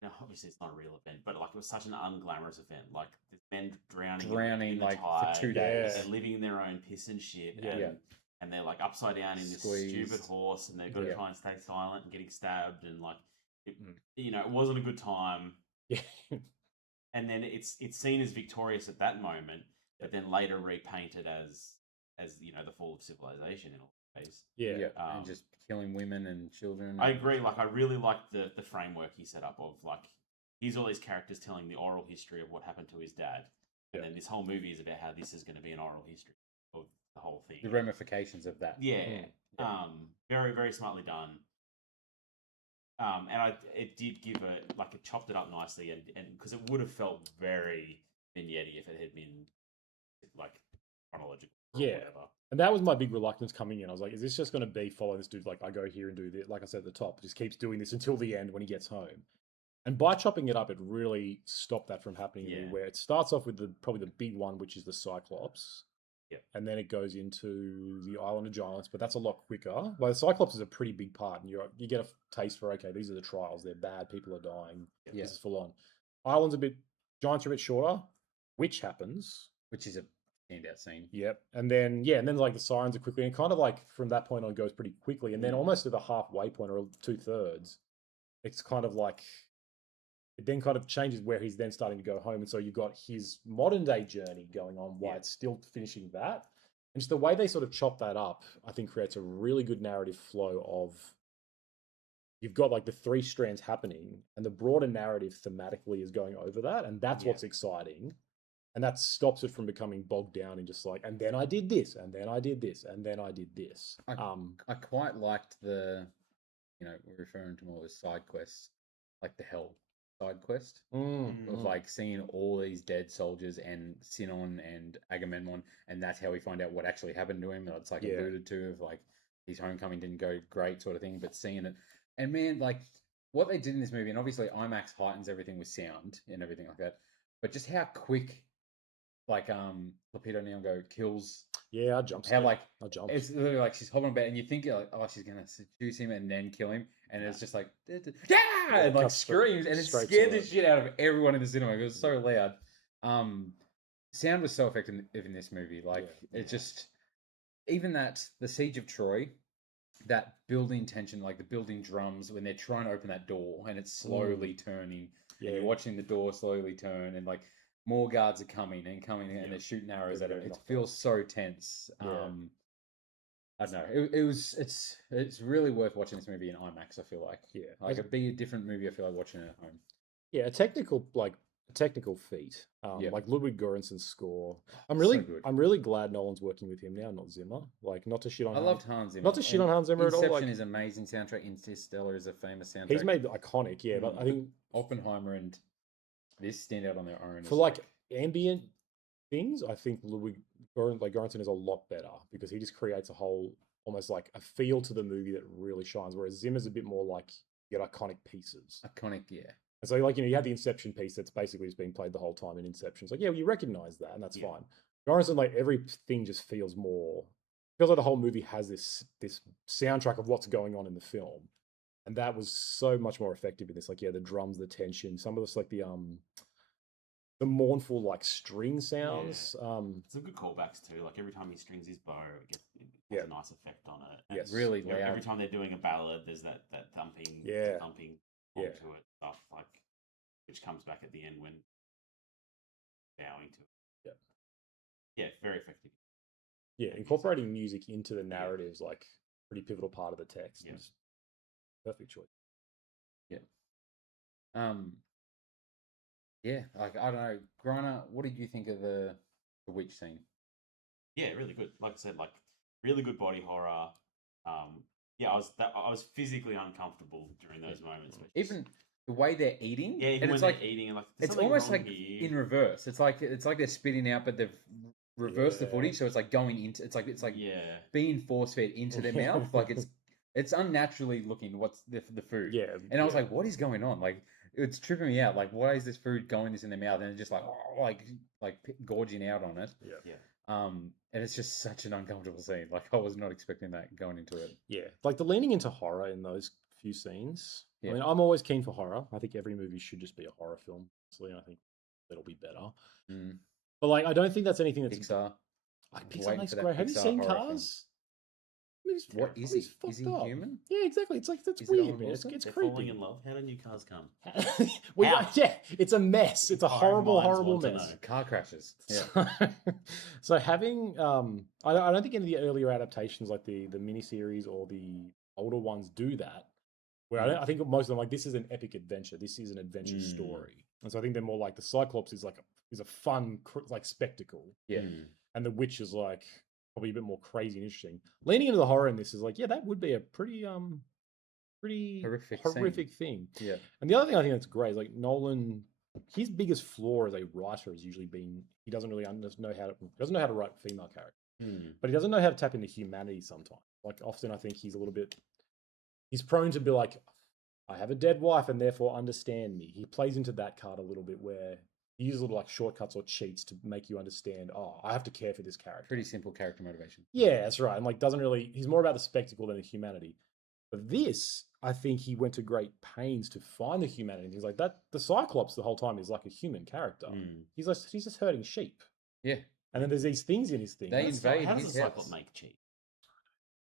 Now, obviously, it's not a real event, but like it was such an unglamorous event. Like there's men drowning in the Like tide, for 2 Yeah. days. They're living in their own piss and shit, Yeah. and, Yeah. and they're like upside down in this Squeezed. stupid horse, and they've got to Yeah. try and stay silent and getting stabbed, and like, it, Mm. it wasn't a good time. Yeah. And then it's seen as victorious at that moment, but then later repainted as the fall of civilization in all ways. Yeah. And just killing women and children. I agree. Like, I really like the framework he set up of like, here's all these characters telling the oral history of what happened to his dad, and Yeah. then this whole movie is about how this is going to be an oral history of the whole thing. The ramifications of that. Yeah. Yeah. Very, very smartly done. And it did give it chopped it up nicely, and because it would have felt very vignette-y if it had been like chronological. Or Yeah. whatever. And that was my big reluctance coming in. I was like, is this just going to be following this dude? Like, I go here and do this. Like I said at the top, just keeps doing this until the end when he gets home. And by chopping it up, it really stopped that from happening. Yeah. Where it starts off with probably the big one, which is the Cyclops. Yeah. And then it goes into the Island of Giants, but that's a lot quicker. Like the Cyclops is a pretty big part, and you get a taste for, okay, these are the trials. They're bad. People are dying. Yeah. This is full on. Island's Giants are a bit shorter. Witch happens. Which is a standout scene. Yep. And then like the sirens are quickly, and kind of like from that point on goes pretty quickly. And then almost to the halfway point or 2/3, it's kind of like it then kind of changes where he's then starting to go home. And so you've got his modern day journey going on while it's still finishing that. And just the way they sort of chop that up, I think creates a really good narrative flow of you've got like the three strands happening, and the broader narrative thematically is going over that. And that's what's exciting. And that stops it from becoming bogged down in just like, and then I did this, and then I did this, and then I did this. I quite liked we're referring to more as side quests, like the Hell side quest of like seeing all these dead soldiers and Sinon and Agamemnon, and that's how we find out what actually happened to him. It's like alluded to of like his homecoming didn't go great sort of thing, but seeing it, and man, like what they did in this movie, and obviously IMAX heightens everything with sound and everything like that, but just how quick like Lupita Nyong'o kills. Yeah, I jumped. I jumped. It's literally like she's holding about, and you think like, oh, she's gonna seduce him and then kill him, and it's just like, yeah, and like screams, and it scared the shit out of everyone in the cinema. It was so loud. Sound was so effective in this movie. Like it just, even the Siege of Troy, that building tension, like the building drums when they're trying to open that door and it's slowly turning, and you're watching the door slowly turn, and like more guards are coming and they're shooting arrows at it. It feels so tense. I don't know. It's really worth watching this movie in IMAX. I feel like like it'd be a different movie. I feel like watching it at home. Yeah, a technical feat. Like Ludwig Göransson's score. I'm really glad Nolan's working with him now, not Zimmer. Like, not to shit on. I loved Hans Zimmer. Not to shit on Hans Zimmer at all. Inception is amazing soundtrack. Interstellar is a famous soundtrack. He's made iconic, but I think Oppenheimer and this stand out on their own. For like ambient things, I think Ludwig Göransson is a lot better because he just creates a whole, almost like a feel to the movie that really shines. Whereas Zimmer's a bit more like you get iconic pieces. Iconic, yeah. And so, like, you have the Inception piece that's basically just being played the whole time in Inception. It's like, you recognize that, and that's fine. Göransson, like, everything just feels like the whole movie has this soundtrack of what's going on in the film. And that was so much more effective in this. Like, the drums, the tension, some of this, like, the mournful, like, string sounds. Some good callbacks, too. Like, every time he strings his bow, it has a nice effect on it. And really loud. Every time they're doing a ballad, there's that thumping onto it stuff, like, which comes back at the end when bowing to it. Yeah, very effective. Yeah, incorporating music into the narrative is like pretty pivotal part of the text. Yeah. Perfect choice. Yeah. Like I don't know, Grana, what did you think of the witch scene? Yeah, really good. Like I said, like really good body horror. I was physically uncomfortable during those moments. Even the way they're eating, and it's like eating, and like it's almost like in reverse. It's like they're spitting out, but they've reversed the footage, so it's like going into. It's like being force fed into their mouth. Like it's unnaturally looking. What's the food? Yeah, and I was like, what is going on? Like it's tripping me out. Like, why is this food going this in their mouth and it's just like gorging out on it? Yeah. Yeah. And it's just such an uncomfortable scene. Like, I was not expecting that going into it. Yeah, like the leaning into horror in those few scenes. Yeah. I mean, I'm always keen for horror. I think every movie should just be a horror film. Honestly, I think that'll be better. Mm. But like, I don't think that's anything that's Pixar. like Pixar waiting makes for that great. Have you Pixar seen horror film. Cars? Movie's What is movie's he? Is he fucked up. human? Yeah, exactly. It's like that's Is it weird, Owen man. It's, Wilson? it's They're creepy. falling in love. How do new cars come? Don't- How? yeah, it's a mess. It's a Inquiring horrible, minds horrible want to mess. know. Car crashes. Yeah. So having I don't think any of the earlier adaptations like the miniseries or the older ones do that. Where I think most of them like this is an epic adventure. This is an adventure story, and so I think they're more like the Cyclops is like is a fun like spectacle, Yeah. and the Witch is like probably a bit more crazy and interesting. Leaning into the horror in this is like that would be a pretty horrific thing. Yeah. And the other thing I think that's great is like Nolan, his biggest flaw as a writer has usually been he doesn't really know how to write female characters, but he doesn't know how to tap into humanity sometimes. Like often I think he's prone to be like, I have a dead wife and therefore understand me. He plays into that card a little bit where he uses little like shortcuts or cheats to make you understand, oh, I have to care for this character. Pretty simple character motivation. Yeah, that's right. And like he's more about the spectacle than the humanity. But this, I think he went to great pains to find the humanity. He's like that the Cyclops the whole time is like a human character. He's just herding sheep. Yeah. And then there's these things in his thing. They invade How does his the Cyclops house. make cheese?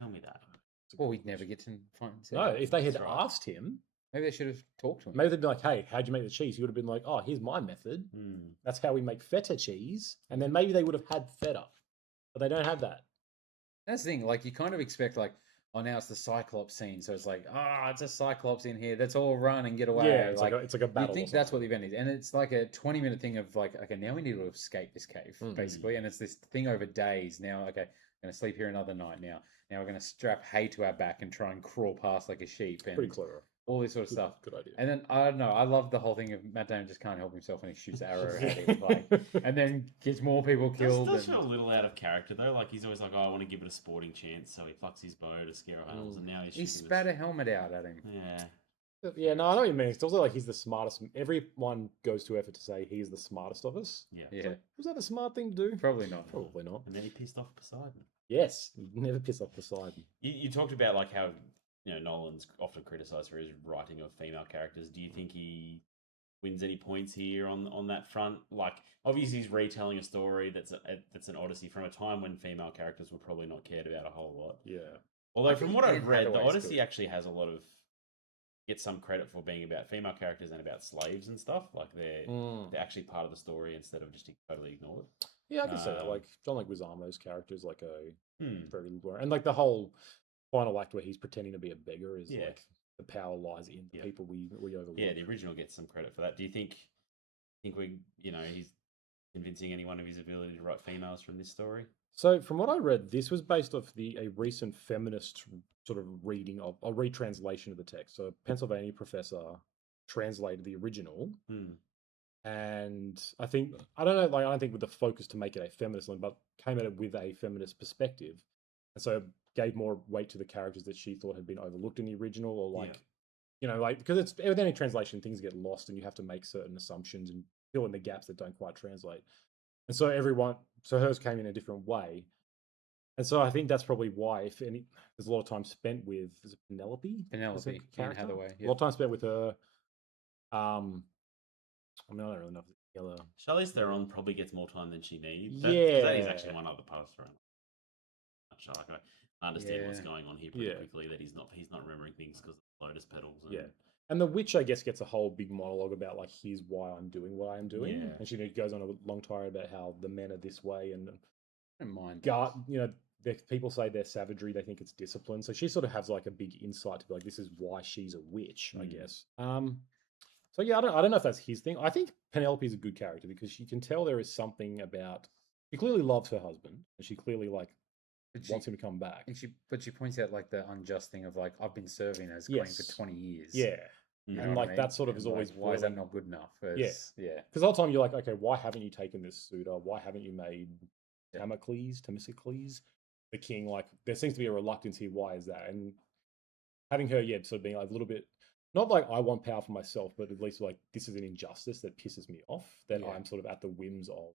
Tell me that. Well, we'd never get to find. No, if they had That's right. asked him, Maybe they should have talked to him. maybe they'd be like, hey, how'd you make the cheese? He would have been like, oh, here's my method. That's how we make feta cheese. And then maybe they would have had feta. But they don't have that. That's the thing. Like, you kind of expect, like, oh, now it's the Cyclops scene. So it's like, it's a Cyclops in here. Let's all run and get away. Yeah, it's like a battle. You think that's what the event is. And it's like a 20-minute thing of like, okay, now we need to escape this cave, basically. And it's this thing over days. Now, okay, I'm going to sleep here another night now. Now we're going to strap hay to our back and try and crawl past like a sheep. And pretty clever. all this sort of stuff. Good idea. And then, I don't know, I love the whole thing of Matt Damon just can't help himself and he shoots an arrow at him. Like, and then gets more people killed. Does feel a little out of character though. Like he's always like, oh, I want to give it a sporting chance, so he plucks his bow to scare animals, and now he spat a helmet out at him. Yeah. Yeah, no, I know what you mean. It's also like he's the smartest. Everyone goes to effort to say he's the smartest of us. Yeah. Yeah. Like, was that a smart thing to do? Probably not. Probably not. And then he pissed off Poseidon. Yes, you never piss off Poseidon. You talked about like how Nolan's often criticized for his writing of female characters. Do you think he wins any points here on that front? Like, obviously, he's retelling a story that's an Odyssey from a time when female characters were probably not cared about a whole lot. Yeah. Although, I from think what I've Anne read, the Hathaway's Odyssey good. actually has a lot of gets some credit for being about female characters and about slaves and stuff. Like they're actually part of the story instead of just totally ignored. Yeah, I can say that. Like John Leguizamo's character is like a Hmm. very little, and like the whole final act where he's pretending to be a beggar is Yeah. like the power lies in the Yeah. people we overlook. Yeah, the original gets some credit for that. Do you think he's convincing anyone of his ability to write females from this story? So from what I read, this was based off a recent feminist sort of reading of a retranslation of the text. So a Pennsylvania professor translated the original, and I don't think with the focus to make it a feminist one, but came at it with a feminist perspective, and so gave more weight to the characters that she thought had been overlooked in the original, or like, because it's with any translation, things get lost, and you have to make certain assumptions and fill in the gaps that don't quite translate. And so hers came in a different way. And so I think that's probably why, there's a lot of time spent with, is it Penelope? Penelope, Anne Hathaway. A lot of time spent with her. I don't really know if it's yellow. Charlize Theron probably gets more time than she needs. 'Cause that is actually one other part of Theron. Like, I understand what's going on here pretty quickly, that he's not remembering things because of the lotus petals. And, And the witch, I guess, gets a whole big monologue about like, here's why I'm doing what I'm doing, Yeah. and she goes on a long tirade about how the men are this way, and I don't mind. people say they're savagery, they think it's discipline. So she sort of has like a big insight to be like, this is why she's a witch, I guess. So yeah, I don't know if that's his thing. I think Penelope is a good character because you can tell there is something about, she clearly loves her husband, and she clearly like wants him to come back. And she points out like the unjust thing of like, I've been serving as queen for 20 years. Yeah. You know And what I like mean? that sort of And, is always like, why is that boiling- not good enough? Yeah. Yeah. Because the whole time you're like, okay, why haven't you taken this suitor? Why haven't you made Temistocles the king? Like, there seems to be a reluctance here. Why is that? And having her, sort of being like a little bit, not like I want power for myself, but at least like this is an injustice that pisses me off. That Yeah. I'm sort of at the whims of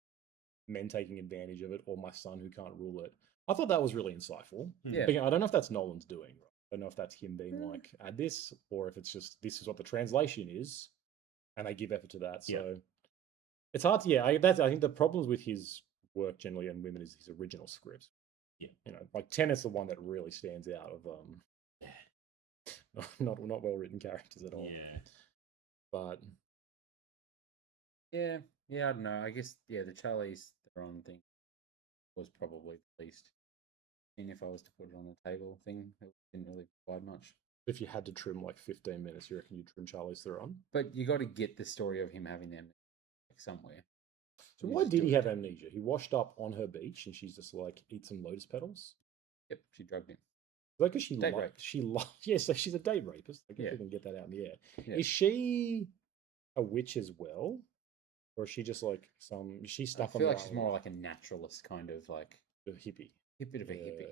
men taking advantage of it, or my son who can't rule it. I thought that was really insightful. Yeah. But, I don't know if that's Nolan's doing. Right? I don't know if that's him being Mm. like, add this, or if it's just this is what the translation is, and they give effort to that. So Yeah. it's hard to I think the problems with his work generally and women is his original script. Yeah. Like Tenet's the one that really stands out of not well written characters at all. Yeah. But Yeah, I don't know. I guess the Charlize Theron thing was probably the least. And if I was to put it on the table thing, it didn't really provide much. if you had to trim like 15 minutes, you reckon you'd trim Charlize Theron? But you got to get the story of him having them somewhere. So You why just did do he it. have amnesia? He washed up on her beach and she's just like, eat some lotus petals? Yep, she drugged him. Like, cause she Date liked, rape. she liked, yeah, so she's a date rapist. I guess Yeah. we can get that out in the air. Yeah. Is she a witch as well? Or is she just like is she I stuck on feel the like she's more like a naturalist kind of like a hippie? a bit of a hippie.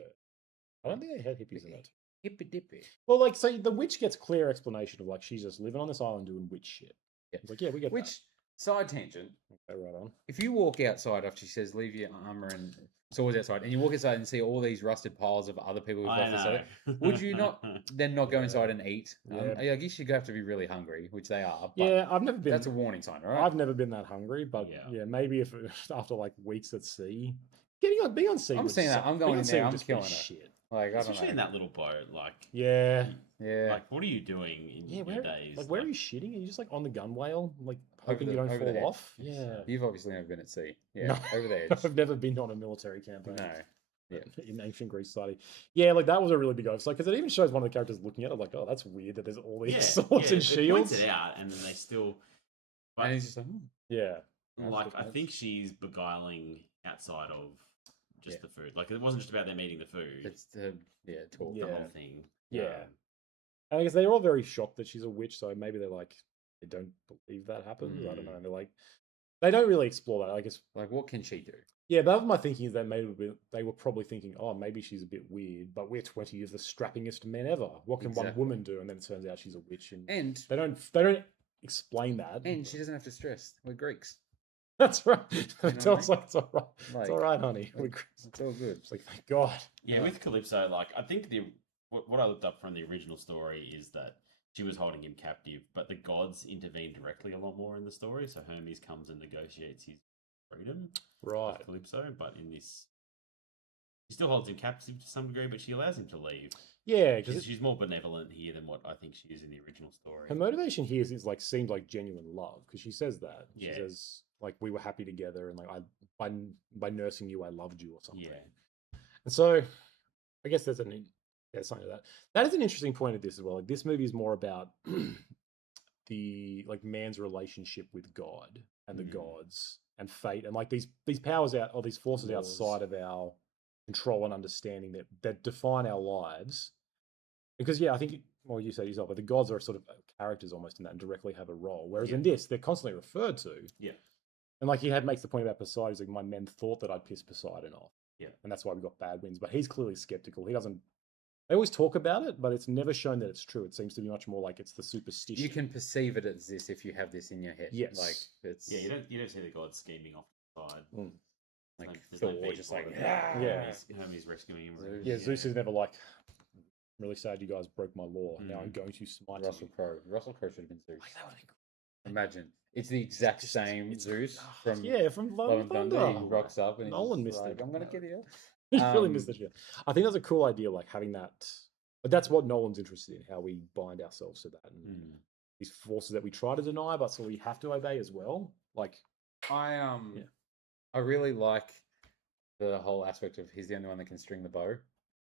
I don't think they had hippies in it. Hippy dippy. Well, like, so the witch gets clear explanation of like she's just living on this island doing witch shit. Yeah. It's like, yeah, we get Which side tangent? that. Okay, right on. If you walk outside after she says leave your armor and swords outside, and you walk outside and see all these rusted piles of other people who've I left know. this, would you not then not go Yeah. inside and eat? Yeah. I guess you have to be really hungry, which they are. But Yeah, I've never been. that's a warning sign, right? I've never been that hungry, but Yeah. yeah, maybe if after like weeks at sea, being on sea. I'm would seeing that. suck. I'm Being going on in sea there, would I'm just be killing it. shit. Like I don't Especially know. in that little boat, like, Yeah, Yeah. like what are you doing in yeah. your Where, days? like, where are you shitting? Are you just like on the gunwale, like Over hoping the- you don't over the fall edge. off? Yeah, You've obviously never been at sea. Yeah. No. Over the edge. I've never been on a military campaign. No. Yeah. In ancient Greek society. Yeah, like that was a really big oversight because it even shows one of the characters looking at it like, oh, that's weird that there's all these yeah, swords yeah, and they shields. point it out, and then they still. But And he's just like, Yeah, like, I think she's beguiling outside of just Yeah. the food. Like, it wasn't just about them eating the food. it's the talk. the Yeah. whole thing. Yeah. Um, and I guess they're all very shocked that she's a witch, so maybe they're like, they don't believe that happens. I don't know. They're like, they don't really explore that. I guess. Like, what can she do? Yeah, that was my thinking. Is that maybe they were probably thinking, oh, maybe she's a bit weird, but we're 20 of the strappingest men ever. What can one Exactly. woman do? And then it turns out she's a witch, and And they don't explain that. she doesn't have to stress. We're Greeks. That's right. know It's what I like, it's all right. Like, It's all right, honey. It's all good. It's like, thank God. Yeah, with Calypso, like, I think what I looked up from the original story is that she was holding him captive, but the gods intervene directly a lot more in the story. So Hermes comes and negotiates his freedom Right. with Calypso, but in this, she still holds him captive to some degree, but she allows him to leave. Yeah, because She's more benevolent here than what I think she is in the original story. her motivation here is like seems like genuine love because she says that. She Yeah. says like we were happy together and like by nursing you I loved you or something. Yeah. And so I guess there's something to that. That is an interesting point of this as well. Like this movie is more about the like man's relationship with God and the Mhm. gods and fate and like these powers out or these forces Laws. outside of our control and understanding that define our lives. Because yeah, I think well you said yourself, but the gods are sort of characters almost in that and directly have a role. Whereas in this, they're constantly referred to. Yeah. And like makes the point about Poseidon, he's like, my men thought that I'd piss Poseidon off. Yeah. And that's why we got bad winds. But he's clearly skeptical. He doesn't they always talk about it, but it's never shown that it's true. It seems to be much more like it's the superstition. You can perceive it as this if you have this in your head. Yes. Like it's Yeah, you don't see the gods scheming off the side. like There's no Thor beat just for like it. Yeah. Hermes rescuing him. Zeus. Yeah, Zeus is never like, I'm really sad you guys broke my law. Now I'm Mm. going to smite Russell you. Crowe. Russell Crowe should have been Zeus. Like, that would be Imagine. It's the exact just- same it's- Zeus oh, from yeah, from Love Love and and Thunder. Thunder. He rocks up and he's Nolan just missed like, it. I'm gonna get you. He really Um, missed it. Yeah. I think that's a cool idea, like having that. But that's what Nolan's interested in, how we bind ourselves to that. And Mm. these forces that we try to deny, but so we have to obey as well. Like, Yeah. I really like the whole aspect of he's the only one that can string the bow.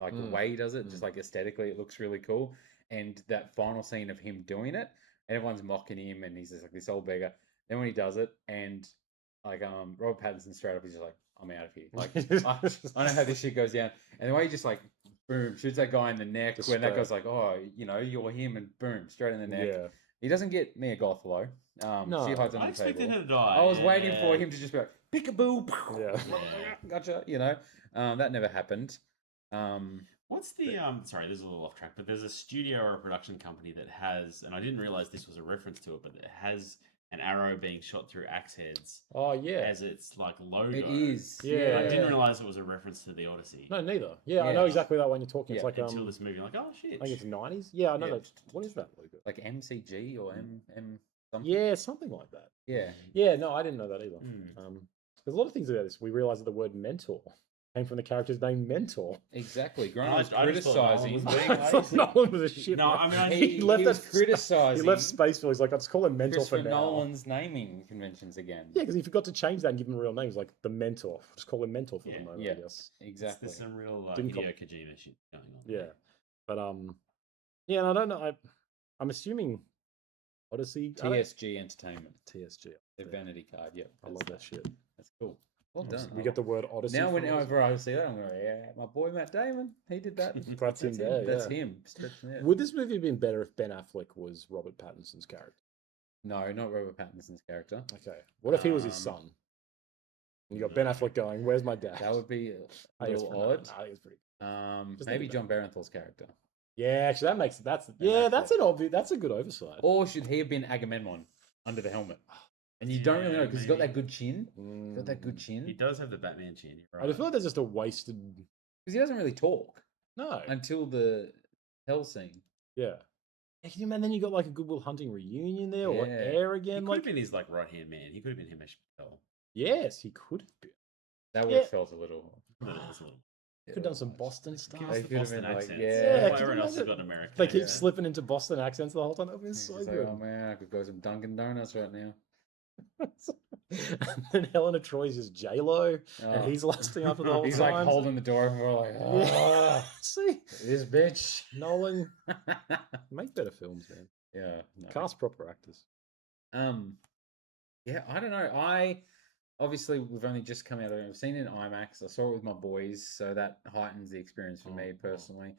Like the Mm. way he does it, just Mm. like aesthetically, it looks really cool. And that final scene of him doing it, and everyone's mocking him, and he's just like this old beggar. Then when he does it, and like Robert Pattinson straight up, he's just like, I'm out of here. Like I know how this shit goes down. And the way he just like boom shoots that guy in the neck Just when that straight. guy's like, oh, you're him, and boom straight in the neck. yeah. He doesn't get Mia Goth though. No. She hides I under the expected table. her to die. I was waiting for yeah. him to just be like, peekaboo. Yeah. Gotcha. That never happened. Well, What's the Sorry, this is a little off track, but there's a studio or a production company that has, and I didn't realize this was a reference to it, but it has an arrow being shot through axe heads Oh yeah, as its like logo. It is. Yeah. I didn't realize it was a reference to the Odyssey. no, neither. Yeah, I know Yeah. exactly that one you're talking. It's Yeah, like Until this movie, like, oh shit. I think it's '90s. Yeah, I know Yeah. that. What is that logo? Like MCG or M something. Yeah, something like that. Yeah. Yeah, no, I didn't know that either. Mm. There's a lot of things about this. We realized that the word mentor came from the character's name Mentor. Exactly. Grant I was just thought Nolan criticizing. was being I thought lazy. Nolan was a shit. No, man. I mean, he was that- criticizing. He left Spaceville. He's like, I'll just call him Mentor for Christopher now. Nolan's naming conventions again. Yeah, because he forgot to change that and give him a real name. He's like the Mentor. Just call him Mentor for Yeah. the moment, Yeah. I guess. Exactly. There's some real Didn't Hideo Kojima shit going on. Yeah, but yeah, and I don't know. I'm assuming Odyssey. I don't- TSG Entertainment. TSG. The vanity card. Yep. I love that shit. That's cool. Well done. We get the word Odyssey. Now from whenever I see that, I'm going, yeah, my boy Matt Damon, he did that. That's him there, That's yeah. him. Stretching it. Would this movie have been better if Ben Affleck was Robert Pattinson's character? No, not Robert Pattinson's character. Okay. What if he was his Um, son? And you got Ben Affleck going, "Where's my dad?" That would be a I think it's little pretty- odd. I think it's pretty. Just Maybe think John Barenthal's character. Yeah, actually, that makes that's Ben that's Affleck. an obvious. That's a good oversight. Or should he have been Agamemnon under the helmet? And you don't really know because he's got that good chin. He's got that good He chin. does have the Batman chin. You're I just feel right. like there's just a wasted. Because he doesn't really talk No. until the hell scene. Yeah. Yeah, can you imagine? Then you got like a Goodwill Hunting reunion there, or Yeah. Air He again. could Like, have been his like right hand man. He could have been Himesh Patel. yes, he could have been. That would Yeah. have felt a little. But it was a little- Could have done some Boston stuff. Give They us the could have Boston been like, accents. yeah. Yeah, Why could you everyone else has imagine? got American. They keep Yeah. slipping into Boston accents the whole time. That would be so He's like, good. oh man, I could go some Dunkin' Donuts right now. and then Helena Troy's just J Lo, and Oh. he's lusting after the whole He's time. like holding the door, and we're like, Yeah. oh, See, this bitch. Nolan, make better films, man. Yeah. No. Cast proper actors. Yeah, I don't know. I obviously we've only just come out of it. I've seen it in IMAX. I saw it with my boys, so that heightens the experience for me Oh. personally.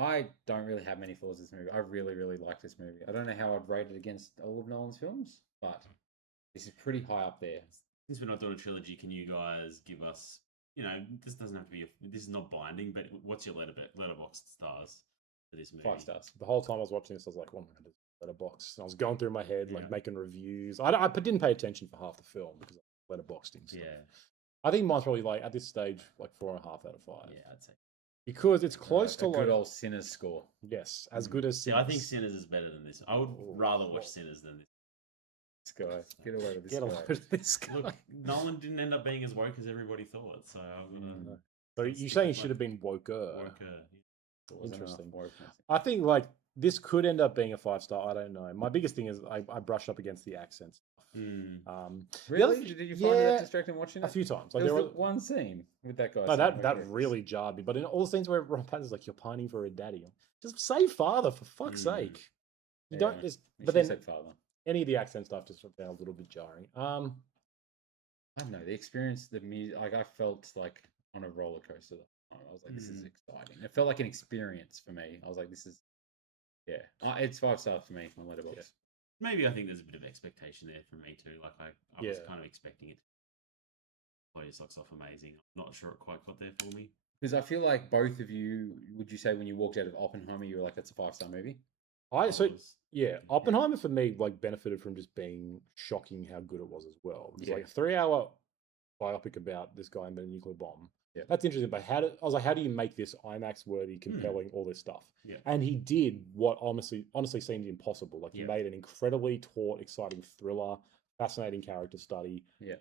I don't really have many flaws in this movie. I really, really like this movie. I don't know how I'd rate it against all of Nolan's films, but this is pretty high up there. Since we're not doing a trilogy, can you guys give us? You know, this doesn't have to be. This is not binding, but what's your letterboxd stars for this movie? 5 stars. The whole time I was watching this, I was like, "What am I going to letterbox?" And I was going through my head, like Yeah. making reviews. I didn't pay attention for half the film because I letterboxed him. Stuff. Yeah, I think mine's probably like at this stage like 4.5 out of 5. yeah, I'd say. Because it's close a to like good old Sinners score. yes, as good as Yeah, I think Sinners. Sinners is better than this. I would Oh, rather watch well. Sinners than this. This guy, get away with this Get a guy. load of this guy. Look, Nolan didn't end up being as woke as everybody thought, so I'm gonna So Let's you're stick saying he with should have been woker. work. There wasn't enough Interesting. wokeness. I think like this could end up being a 5-star. I don't know. My biggest thing is I brushed up against the accent stuff. Mm. The other Really? thing- Did you find yeah, that distracting watching it? a few times. There Like was there the were, one scene with that guy. no, saying, that "Okay, really jarred me. But in all the scenes where Ron Pattinson's like, "You're pining for a daddy," just say father for fuck's Mm. sake. You Yeah, don't just. you But should've then said father. any of the accent stuff just found a little bit jarring. I don't know the experience, the music. Like I felt like on a roller coaster. I was like, this is exciting. It felt like an experience for me. I was like, this is, yeah, it's 5 stars for me on Letterboxd. Yeah. Maybe I think there's a bit of expectation there for me too. Like I was Yeah. kind of expecting it to blow your socks off amazing. I'm not sure it quite got there for me. Because I feel like both of you, would you say when you walked out of Oppenheimer, you were like, that's a 5-star movie? So It yeah, Oppenheimer for me like benefited from just being shocking how good it was as well. It was Yeah. like a 3-hour biopic about this guy and a nuclear bomb. Yeah. That's interesting. But I was like, how do you make this IMAX worthy, compelling, all this stuff? Yeah. And he did what honestly seemed impossible. Like he Yeah. made an incredibly taut, exciting thriller, fascinating character study. Yeah.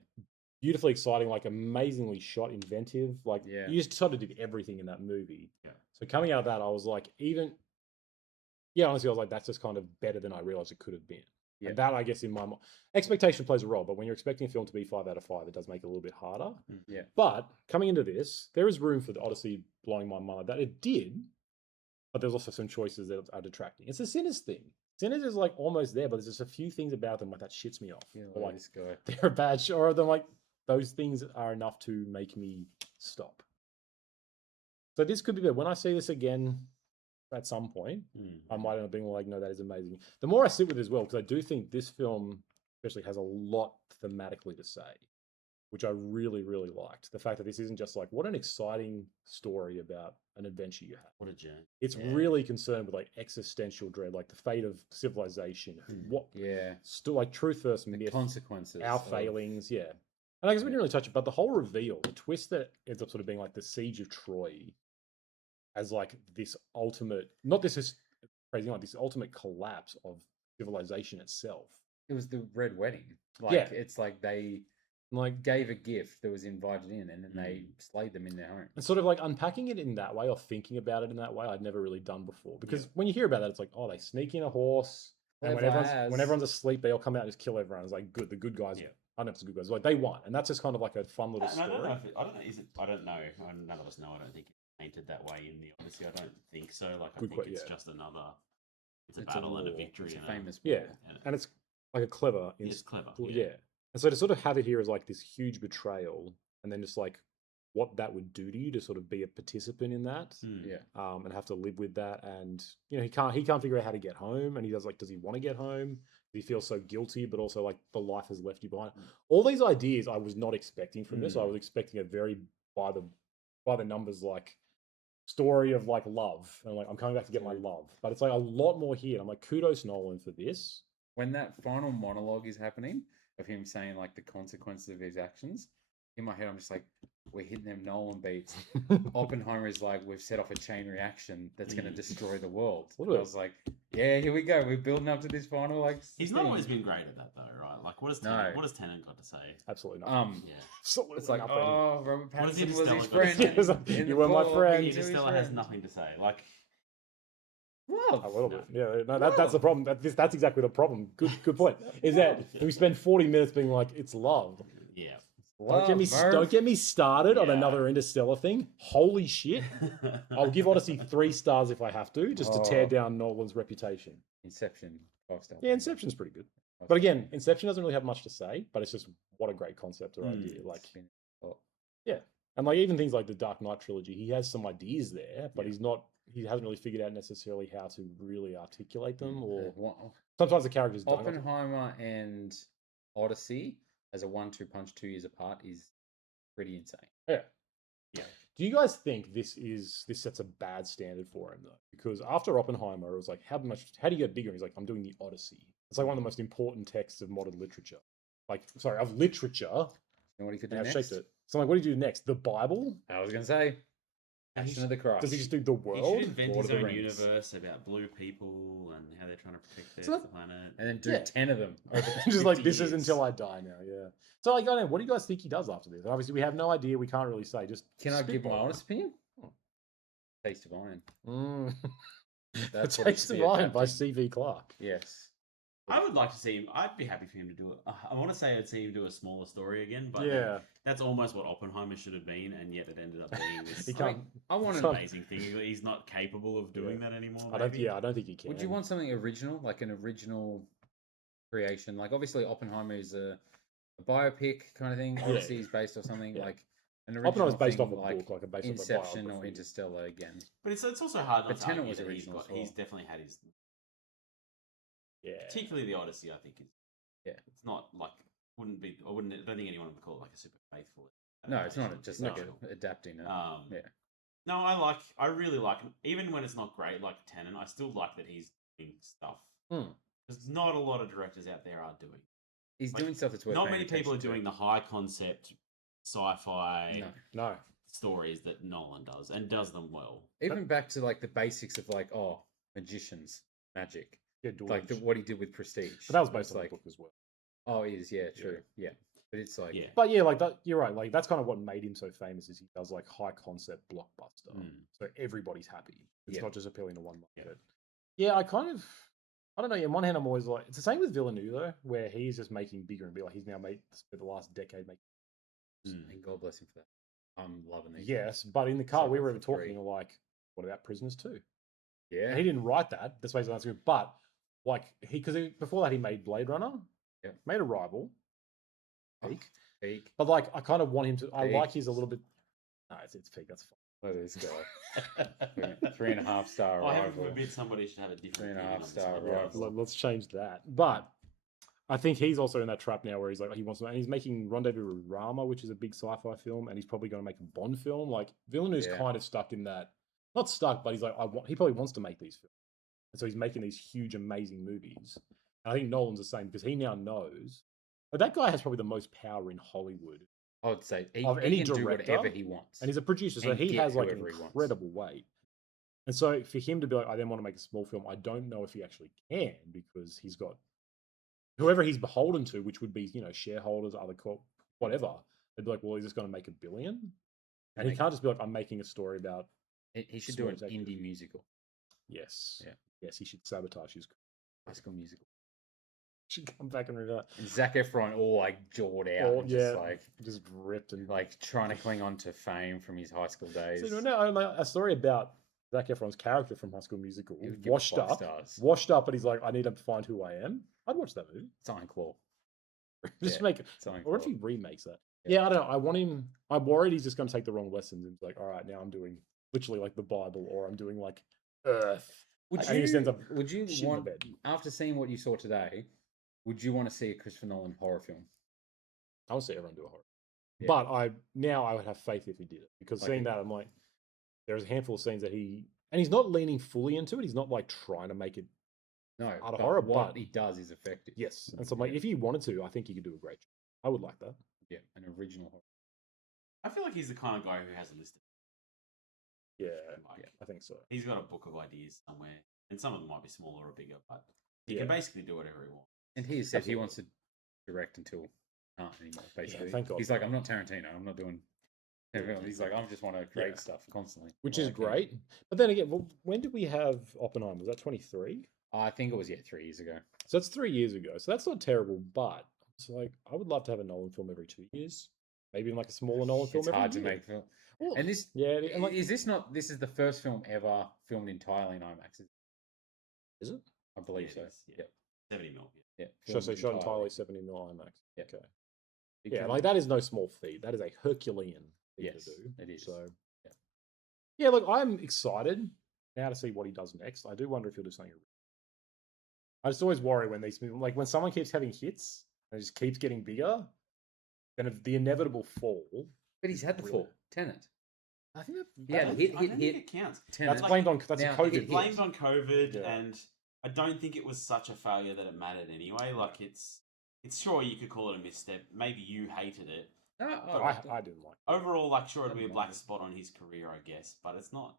Beautifully exciting, like amazingly shot, inventive. Like Yeah. you just sort of did everything in that movie. Yeah. So coming out of that, I was like, honestly, I was like, that's just kind of better than I realized it could have been. Yeah. And that, I guess, in my expectation plays a role. But when you're expecting a film to be 5 out of 5, it does make it a little bit harder. Yeah. But coming into this, there is room for the Odyssey blowing my mind. That it did, but there's also some choices that are detracting. It's a Sinners thing. Sinners is like almost there, but there's just a few things about them like that shits me off. Yeah, Or, like this guy. they're a bad show, or they're like those things are enough to make me stop. So this could be good. When I see this again at some point, Mm. I might end up being like, no, that is amazing. The more I sit with it as well, because I do think this film especially has a lot thematically to say. which I really, really liked. The fact that this isn't just like, what an exciting story about an adventure you have. What a journey. It's Yeah. really concerned with like existential dread, like the fate of civilization, what Yeah. still like truth versus The myth, consequences. our of- failings, yeah. And I guess we Yeah. didn't really touch it, but the whole reveal, the twist that ends up sort of being like the siege of Troy as like this ultimate, not this is crazy, like this ultimate collapse of civilization itself. It was the Red Wedding. Like, Yeah. it's like they Like, gave a gift that was invited in, and then they slayed them in their home. and sort of like unpacking it in that way or thinking about it in that way, I'd never really done before. Because when you hear about that, it's like, oh, they sneak in a horse, and when Clever everyone's as. asleep, they all come out and just kill everyone. It's like, good, the good guys. Yeah. I don't know if it's the good guys. Like they won, and that's just kind of like a fun little And I story. don't know if I don't know. Is it? I don't know. None of us know. I don't think it's painted that way in the Odyssey. I don't think so. Like I Good think que- it's yeah. just another. It's a It's battle and a war. victory. It's a and famous Yeah. war. And it's like a clever, It's clever. yeah. And so to sort of have it here as like this huge betrayal, and then just like what that would do to you to sort of be a participant in that, Yeah. and have to live with that, and you know he can't figure out how to get home, and he does he want to get home? He feels so guilty, but also like the life has left you behind. All these ideas I was not expecting from this. I was expecting a very by the numbers like story of like love, and like I'm coming back to get my love, but it's like a lot more here. I'm like, kudos Nolan for this. When that final monologue is happening of him saying like the consequences of his actions, in my head I'm just like, we're hitting them Nolan beats. Oppenheimer is like, we've set off a chain reaction that's going to destroy the world. What And I a- was like, yeah, here we go. We're building up to this final like. He's not thing. always been great at that though, right? Like, what has No. Tennant, what has Tennant got to say? Absolutely nothing. Yeah. Absolutely It's like, nothing. oh, Robert What does Pattinson was Interstellar his got to friend. say? It's like, in you the were my fall, friend. he's his Interstellar has friend. nothing to say. Like, Love. A little No. bit, yeah. No, that's the problem. That's exactly the problem. Good point. Is that we spend 40 minutes being like, it's love. yeah. Don't get me Love, don't get me started on Yeah. another Interstellar thing. Holy shit! I'll give Odyssey 3 stars if I have to, just to tear Oh. down Nolan's reputation. Inception. 5-star. Yeah, Inception's pretty good, but again, Inception doesn't really have much to say. But it's just what a great concept or idea. Like, yeah, and like even things like the Dark Knight trilogy, he has some ideas there, but he hasn't really figured out necessarily how to really articulate them. Or sometimes the characters don't. Oppenheimer and Odyssey as a 1-2 punch 2 years apart is pretty insane. Yeah. Yeah. Do you guys think this sets a bad standard for him though? Because after Oppenheimer, it was like, how do you get bigger? And he's like, I'm doing the Odyssey. It's like one of the most important texts of modern literature. Of literature. You know what he could do And I've next? shaped it. So I'm like, what do you do next? The Bible? I was going to say, Passion of the Christ. Does he just do the He world? should invent Lord his of the own Rings? universe about blue people and how they're trying to protect their So that- planet. And then do Yeah. 10 of them. Over Just like 50 this is years. until I die now, yeah. So like, I don't know, what do you guys think he does after this? Obviously, we have no idea. We can't really say. Just Can I give my spitball. honest opinion? Taste of Iron. Mm. The That's what it Taste should of be Iron by adapted. C.V. Clarke. Yes. I would like to see him. I'd be happy for him to do it. I want to say I'd see him do a smaller story again, but Yeah, that's almost what Oppenheimer should have been, and yet it ended up being this he I can't. mean, I want It's to. not- amazing thing. He's not capable of doing that anymore. I don't. maybe. Yeah, I don't think he can. Would you want something original, like an original creation? Like, obviously, Oppenheimer is a biopic kind of thing. Yeah. Odyssey is based off something Yeah. like an original Oppenheimer's based thing, off a like book, like a based off a Inception or biography. Interstellar again. But it's also hard not But to Tenet argue was that original as well. he's definitely had his, Yeah. particularly the Odyssey. I think is. Yeah. It's not like I don't think anyone would call it like a super faithful. No, it's not adaptation. just No. like adapting it. Yeah. Yeah. No, I really like him. Even when it's not great, like Tenet, I still like that he's doing stuff. Hmm. Because not a lot of directors out there are doing. He's like, doing stuff that's worth Not paying many people are attention to. doing the high concept sci-fi No. No. stories that Nolan does, and does them well. Even back to like the basics of like, magicians, magic. Yeah, Like Dwarves. what he did with Prestige. But that was It's based on like, the book as well. oh, it is, yeah, true. Yeah. But it's like, Yeah. But yeah, like that. You're right. Like that's kind of what made him so famous. Is he does like high concept blockbuster, Mm. so everybody's happy. It's Yeah. not just appealing to one Yeah. market. Yeah, I don't know. On one hand, I'm always like, it's the same with Villeneuve though, where he's just making bigger and bigger. Like he's now made spent the last decade making. and God bless him for that. I'm loving these. Yes, but in the car So we were up even for three. talking like, what about Prisoners 2? Yeah. And he didn't write that. That's why he's on screen. But like before that he made Blade Runner. Yeah. Made Arrival. Oh, Peak. Peak. But like I kind of want him to. I Peak. like his a little bit. No, it's Peak. That's fine. Look at this guy. 3.5 star I heaven arrival. forbid somebody should have a different 3.5 opinion on this star one. arrival. Let's change that. But I think he's also in that trap now where he's like he wants to, and he's making Rendezvous with Rama, which is a big sci-fi film, and he's probably going to make a Bond film. Like Villeneuve's Yeah. kind of stuck in that, not stuck, but he's like he probably wants to make these films, and so he's making these huge, amazing movies. And I think Nolan's the same because he now knows that guy has probably the most power in Hollywood I would say he, of he any can do director, whatever he wants. and he's a producer, so And he get has like an whoever he wants. incredible weight. And so for him to be like, I then want to make a small film, I don't know if he actually can because he's got whoever he's beholden to, which would be shareholders, other corp, whatever. They'd be like, well, he's just going to make $1 billion, and he can't just be like, I'm making a story about. He should do small an executive. indie musical. Yes, Yeah. yes, he should sabotage his. High School Musical. Should come back and read that. And Zac Efron all like jawed out, Or, and yeah, just like just ripped and trying to cling on to fame from his high school days. So, no, like a story about Zac Efron's character from High School Musical, He would give it washed 5 up, stars. and he's like, I need to find who I am. I'd watch that movie. Silent Claw. Just Yeah, make it, Silent or if Claw. he remakes that. Yeah. Yeah, I don't know. I want him. I'm worried he's just going to take the wrong lessons and be like, all right, now I'm doing literally like the Bible, or I'm doing like Earth. Would And he just ends you, up would you shit in the want, bed. after seeing what you saw today, would you want to see a Christopher Nolan horror film? I would see everyone do a horror. Yeah. But I would have faith if he did it because Okay. seeing that, I'm like, there's a handful of scenes that and he's not leaning fully into it. He's not like trying to make it. No, Art of but horror, what but- he does is effective. Yes, and so I'm like, Yeah. if he wanted to, I think he could do a great job. I would like that. Yeah, an original horror. I feel like he's the kind of guy who has a list of Yeah, like, I think so. he's got a book of ideas somewhere, and some of them might be smaller or bigger, but he Yeah. can basically do whatever he wants. And he has said he Absolutely. wants to direct until he can't anymore, basically. thank God He's for like, that. I'm not Tarantino. I'm not doing... He's like, I just want to create Yeah. stuff constantly. Which I'm is like, yeah. great. But then again, well, when did we have Oppenheimer? Was that 23? I think it was, 3 years ago. So that's 3 years ago. So that's not terrible, but it's like, I would love to have a Nolan film every 2 years. Maybe even like a smaller Nolan film It's every hard to year. make film. Well, And this... yeah, and like, is this not... This is the first film ever filmed entirely in IMAX. is it? I believe Yeah, so. it is, yeah. Yep. 70 mil. Yeah. Yeah. So shot entirely 70mm IMAX. Yeah. Okay. Big Yeah, film. like that is no small feat. That is a Herculean thing Yes, to do. it is. So Yeah. yeah, look, I'm excited now to see what he does next. I do wonder if he'll do something. I just always worry when these like when someone keeps having hits and it just keeps getting bigger, then the inevitable fall. But he's had the Really? fall. Tenet. I think that, Yeah, I don't hit, think- I hit, don't think hit. it counts. Tenet. that's blamed on that's Now, a COVID. it It's blamed on COVID, Yeah. and I don't think it was such a failure that it mattered anyway. Like it's sure you could call it a misstep. Maybe you hated it. No, I didn't like. It. Overall, like sure it'd be a Doesn't black matter. spot on his career, I guess, but it's not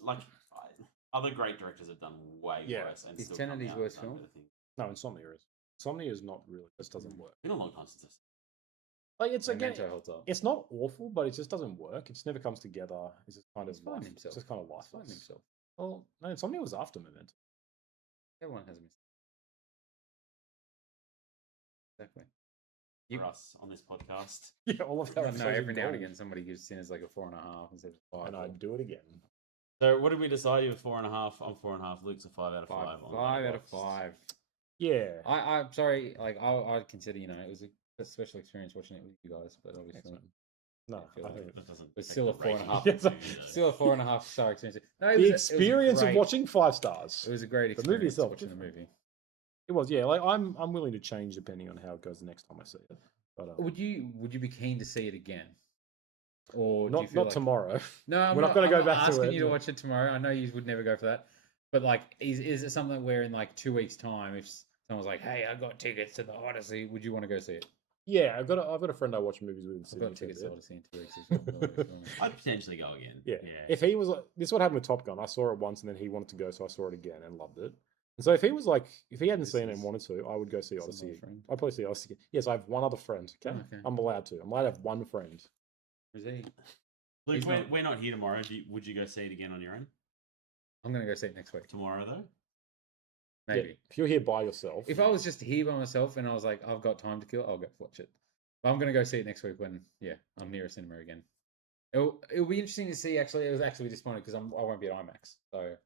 like other great directors have done way Yeah. worse. And Is still Tenet come his out and worst done film? better things. No, Insomnia is. Insomnia is not really. This doesn't work. It's been a long time since I've seen Like it's again, Memento holds up. it's not awful, but it just doesn't work. It just never comes together. It's just kind He's of finding life. himself. It's just kind of He's finding lifeless. himself. Well, no, Insomnia was after Memento. Everyone has a mistake. Exactly. for us on this podcast. Yeah, all of I our know episodes every are now and gold. again somebody gives Sinners like a 4.5 instead of 5. And I'd do it again. So what did we decide? You were 4.5. I'm 4.5. Luke's a 5 out of 5. on 5 out of Letterboxd. 5. Yeah. I'm sorry, like I'd consider, it was a special experience watching it with you guys, but obviously Excellent. No, I feel I like think That doesn't It's take still the a 4.5. rating. Yes. still a 4.5 star experience. No, it the was experience of great- watching 5 stars. it was a great the movie experience itself, watching the different. movie. It was, yeah. Like I'm willing to change depending on how it goes the next time I see it. But Would you be keen to see it again, or do you not feel like... tomorrow. No, I'm We're not gonna I'm go not back to asking it, you to no. watch it tomorrow. I know you would never go for that, but like, is it something where in like 2 weeks' time, if someone's like, "Hey, I got tickets to the Odyssey," would you want to go see it? Yeah, I've got a friend I watch movies with in I've Sydney. got tickets too, to yeah. Odyssey in 2 weeks as well. I'd potentially go again. Yeah. Yeah. If he was like, this is what happened with Top Gun. I saw it once and then he wanted to go, so I saw it again and loved it. And so if he was like, if he hadn't This seen it is and wanted to, I would go see some Odyssey. other friend. I'd probably see Odyssey. Again. Yes, I have one other friend. Okay, Okay. I'm allowed to. I'm allowed to have one friend. Is he? Luke, He's not- we're not here tomorrow. Would you go see it again on your own? I'm gonna go see it next week. Tomorrow, though? Yeah, Maybe. if you're here by yourself, If I was just here by myself and I was like, I've got time to kill, I'll go watch it. But I'm gonna go see it next week when, I'm near a cinema again. It'll be interesting to see. Actually, it was actually disappointed because I won't be at IMAX. So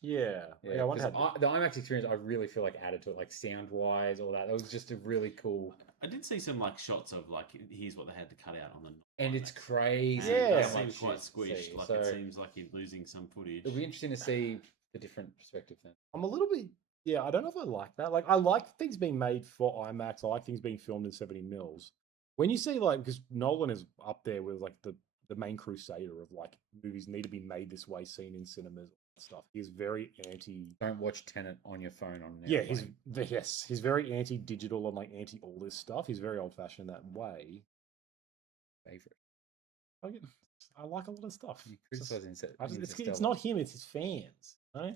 yeah, I wonder 'cause how. the IMAX experience I really feel like added to it, like sound wise, all that. That was just a really cool, I did see some like shots of like here's what they had to cut out on the. and it's IMAX. crazy. Yeah. They Yeah. seem Like, quite shit to squished. see. Like So it seems like you're losing some footage. it'll be interesting to see the different perspective then. I'm a little bit Yeah, I don't know if I like that. Like, I like things being made for IMAX. I like things being filmed in 70 mils. When you see like, because Nolan is up there with like the main crusader of like movies need to be made this way, seen in cinemas and stuff. He's very anti. Don't watch Tenet on your phone on an Yeah, airplane. he's very anti-digital and like anti all this stuff. He's very old-fashioned that way. favorite. I like a lot of stuff. You It's just- criticizing it's not him, it's his fans, right?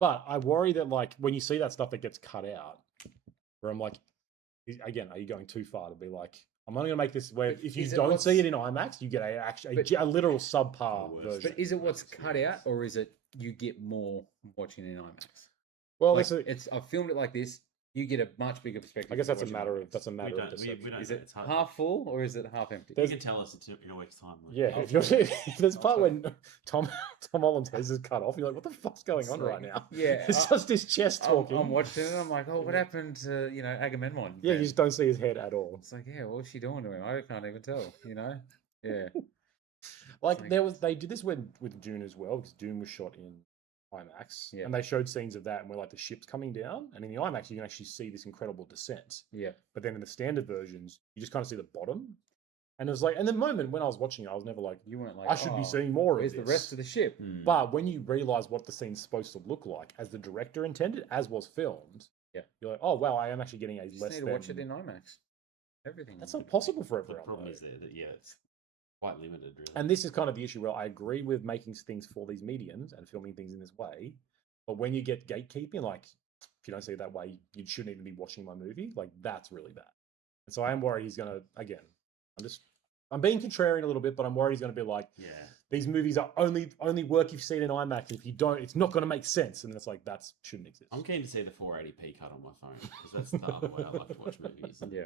But I worry that like when you see that stuff that gets cut out, where I'm like, again, are you going too far to be like, I'm only going to make this where if you don't see it in IMAX, you get a literal subpar worst. version. But is it what's cut out, or is it you get more watching in IMAX? Well, Like, I filmed it like this. You get a much bigger perspective. I guess if that's a you watch it matter in of IMAX. We of don't, perception. we don't Is know. it It's hard. half full or is it half empty? You can tell us in a week's time. Like, Yeah, Oh, if, you're, okay. if there's a part when Tom Holland's face is cut off, you're like, what the fuck's going It's on like- right now? Yeah, It's just his chest talking. I'm watching it. And I'm like, oh, what happened to Agamemnon? Yeah, then? you just don't see his head at all. It's like, yeah, what was she doing to him? I can't even tell. Yeah. Like they did this with Dune as well, because Dune was shot in IMAX, Yeah. and they showed scenes of that, and where like the ship's coming down, and in the IMAX you can actually see this incredible descent. Yeah. But then in the standard versions, you just kind of see the bottom, and it was like, and the moment when I was watching it, I was never like, You weren't like, I should oh, be seeing more of where's this. the rest of the ship? Hmm. But when you realize what the scene's supposed to look like, as the director intended, as was filmed, Yeah. you're like, oh wow, I am actually getting a You just less need to than. watch it in IMAX. Everything. That's not possible for the everyone. problem though. is that it's quite limited, really. And this is kind of the issue where I agree with making things for these mediums and filming things in this way. But when you get gatekeeping, like if you don't see it that way, you shouldn't even be watching my movie. Like that's really bad. And so I am worried he's gonna again. I'm being contrarian a little bit, but I'm worried he's gonna be like, yeah. these movies are only work if you've seen it in IMAX. If you don't, it's not gonna make sense. And it's like that shouldn't exist. I'm keen to see the 480p cut on my phone because that's the other way I like to watch movies. Yeah.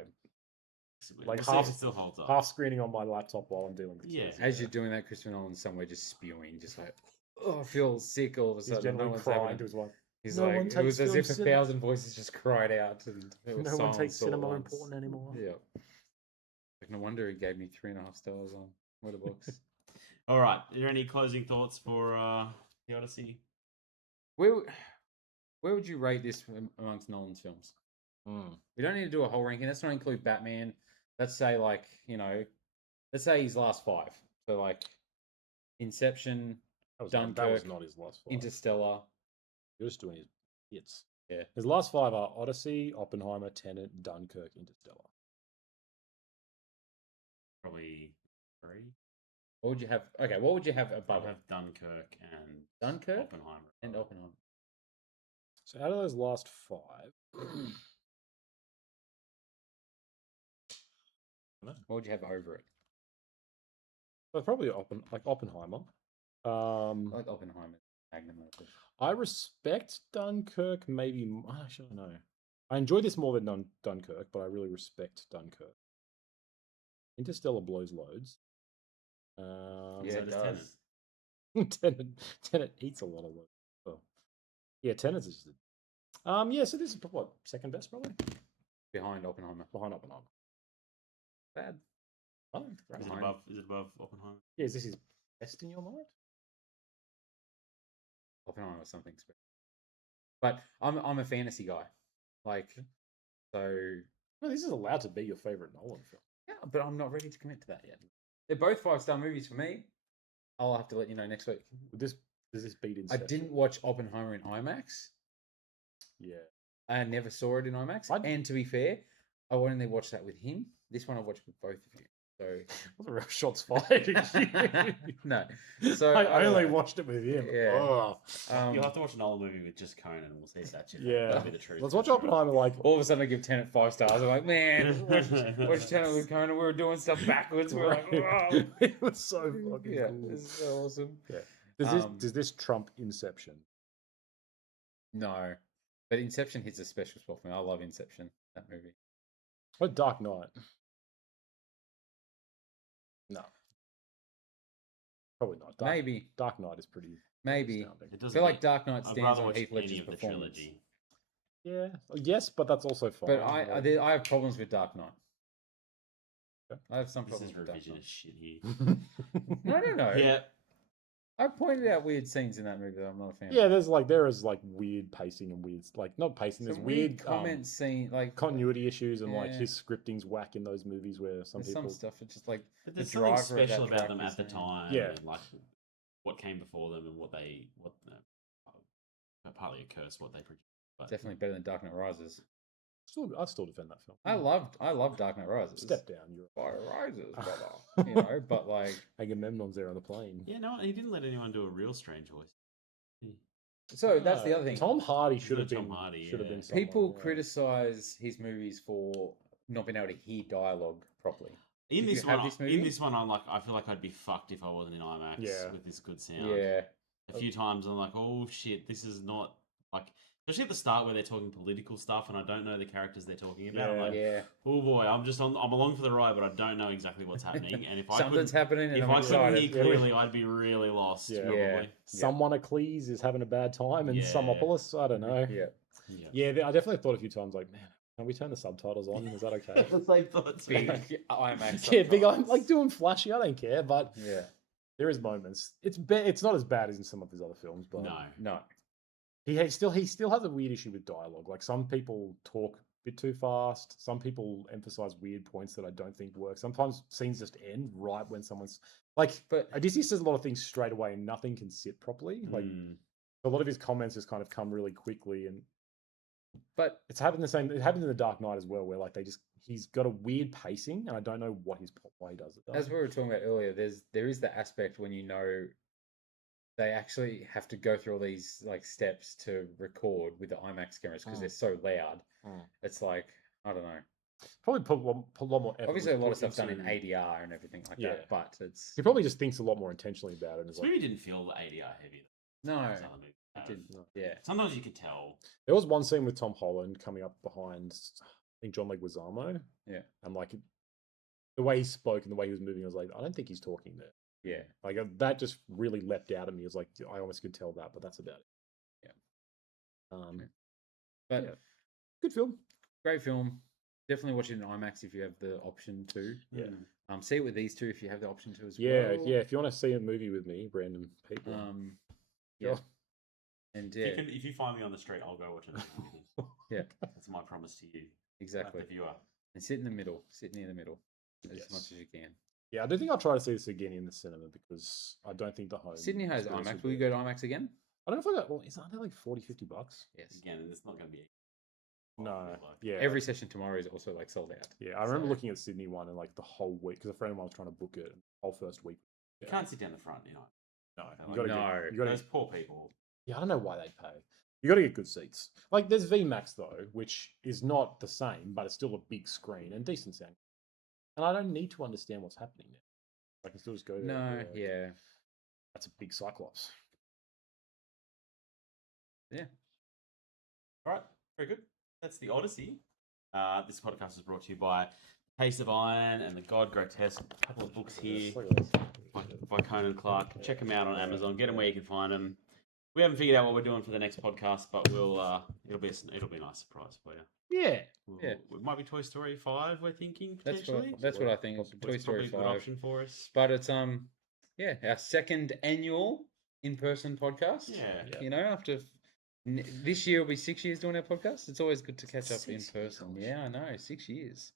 Like We'll see if it still holds up. half screening on my laptop while I'm dealing with Yeah. kids. As you're doing that, Christopher Nolan's somewhere just spewing, just like, oh, I feel sick all of a He's sudden. generally No one's crying having to it. his wife. He's No like, one it takes was as film if a cinema. thousand voices just cried out, and it was No one silence takes all at cinema once. important anymore. Yeah. Like, no wonder he gave me 3.5 stars on Letterboxd. All right. Are there any closing thoughts for the Odyssey? where would you rate this amongst Nolan's films? Mm. We don't need to do a whole ranking. Let's not include Batman. Let's say let's say his last 5. So like Inception, That was Dunkirk, not his last 5. Interstellar. You're just doing his hits. Yeah. His last 5 are Odyssey, Oppenheimer, Tenet, Dunkirk, Interstellar. Probably 3. What would you have? Okay, what would you have I'll above it? have Dunkirk and Dunkirk Oppenheimer. and Oppenheimer. So out of those last 5, What would you have over it? but probably Oppenheimer. I like Oppenheimer. Magnum opus. I respect Dunkirk. Maybe actually, I don't know. I enjoy this more than Dunkirk, but I really respect Dunkirk. Interstellar blows loads. Yeah, so it does does. Tenet. Tenet eats a lot of loads. So, yeah, Tenet's just. Yeah. So this is what second best probably Behind Oppenheimer. behind Oppenheimer. Bad. Oh, great. Is it Behind. above? Is it above Oppenheimer? Yeah, is this his best in your mind? Oppenheimer was something special. But I'm a fantasy guy. Like, so No, this is allowed to be your favorite Nolan film. yeah, but I'm not ready to commit to that yet. They're both 5-star movies for me. I'll have to let you know next week. Does this beat I Inception? didn't watch Oppenheimer in IMAX. Yeah. I never saw it in IMAX. I'd- And to be fair, I only watched that with him. This one I watched with both of you. So Those are real shots fired. no. So I only watched it with him. Yeah. Oh. You'll have to watch an old movie with just Conan, and we'll see if that's your Yeah. That'll be the truth. Let's watch That's right. Oppenheimer like all of a sudden I give Tenet 5 stars. I'm like, man, watch Tenet with Conan. We were doing stuff backwards. We were like, wow. it was so fucking Yeah, cool. this is so awesome. Does this trump Inception? No, but Inception hits a special spot for me. I love Inception, that movie. What Dark Knight? No. Probably not. Dark Knight is pretty Maybe. astounding. It I doesn't feel like beat- Dark Knight I'd stands rather on watch Heath any Ledger's of the performance. trilogy. Yeah. Yes, but that's also fine. But I have problems with Dark Knight. Okay. I have some This is problems with Dark Knight. revisionist shit here. No. Yeah. I pointed out weird scenes in that movie that I'm not a fan. Yeah, there is like weird pacing and weird not pacing. There's some weird comment scene, like continuity issues and like yeah. his scripting's whack in those movies where some there's people. some stuff. It's just like But the there's something driver of that special about them truck at the is, time. Yeah. And, like what came before them and what partly a curse what they produced. But definitely better than Dark Knight Rises. I still defend that film. I love Dark Knight Rises. Step down, you're Fire Rises, brother. You know, but like Agamemnon's there on the plane. yeah, no, he didn't let anyone do a real strange voice. so that's the other thing. Tom Hardy There's should no have been. Tom Hardy, Should have yeah. been. Someone, People yeah. criticize his movies for not being able to hear dialogue properly. In Did this you have one, this movie? in this one, I feel like I'd be fucked if I wasn't in IMAX Yeah. with this good sound. Yeah, A few times I'm like, oh shit, this is not like, especially at the start where they're talking political stuff and I don't know the characters they're talking about. I'm Yeah. like, yeah. oh boy, I'm along for the ride, but I don't know exactly what's happening. And if I Something's couldn't, happening, and if I'm I couldn't excited. hear clearly, I'd be really lost. Yeah. Probably. Yeah. Someone Eccles is having a bad time, and Yeah. Somopolis, I don't know. Yeah. Yeah, I definitely thought a few times like, man, can we turn the subtitles on? Is that okay? The same thoughts. Big IMAX. yeah, big. I'm subtitles. like doing flashy. I don't care, but Yeah. there is moments. It's not as bad as in some of his other films, but No. No. he still has a weird issue with dialogue. Like some people talk a bit too fast. Some people emphasize weird points that I don't think work. Sometimes scenes just end right when someone's like. But Odyssey says a lot of things straight away, and nothing can sit properly. Like Mm. a lot of his comments just kind of come really quickly, and but it's happened the same. It happened in the Dark Knight as well, where like he's got a weird pacing, and I don't know why he does it. as we were talking about earlier, there is the aspect when you know they actually have to go through all these like steps to record with the IMAX cameras because they're so loud. It's like I don't know. Probably put a lot more effort. Obviously, a was lot of put stuff's done in into- ADR and everything like Yeah. that, but it's He probably just thinks a lot more intentionally about it. And is This like, movie didn't feel ADR heavy. no, As other movies it have. didn't. No. Yeah, Sometimes you could tell. there was one scene with Tom Holland coming up behind, I think John Leguizamo. Yeah. And like the way he spoke and the way he was moving, I was like, I don't think he's talking there. yeah. Like that just really leapt out at me. It was like I almost could tell that, but that's about it. Yeah. But yeah. Good film. great film. Definitely watch it in IMAX if you have the option to. Yeah. See it with these two if you have the option to as Yeah, well. yeah. If you want to see a movie with me, random people. Yeah. Sure. And If you find me on the street, I'll go watch it. Yeah. That's my promise to you, exactly. the viewer. And sit in the middle. Sit near the middle as Yes. much as you can. Yeah, I do think I'll try to see this again in the cinema because I don't think the home. Sydney has experience IMAX. would Will you be- go to IMAX again? I don't know if I got. Well, isn't that like $40-$50? Yes. Again, it's not going to be. No. Yeah. Every session tomorrow is also like sold out. Yeah, I remember So- looking at Sydney one and like the whole week because a friend of mine was trying to book it. The whole first week. You can't sit down the front, you know. No, No. you gotta No. get. You gotta. Those poor people. Yeah, I don't know why they pay. You got to get good seats. Like there's VMAX though, which is not the same, but it's still a big screen and decent sound. And I don't need to understand what's happening there. I can still just go there. No, and be like, yeah. That's a big Cyclops. All right, very good. That's the Odyssey. This podcast is brought to you by Taste of Iron and the God Grotesque. A couple of books here Look at this. by Conan Clark. Check them out on Amazon. Get them where you can find them. We haven't figured out what we're doing for the next podcast, but we'll it'll be a nice surprise for you. Yeah. Yeah. It might be Toy Story 5. We're thinking That's potentially. what I think. It's Toy Story probably a good 5. option for us. But it's yeah, our second annual in-person podcast. Yeah. You know, after this year will be 6 years doing our podcast. It's always good to catch up in 6 person. years. Yeah, I know, 6 years.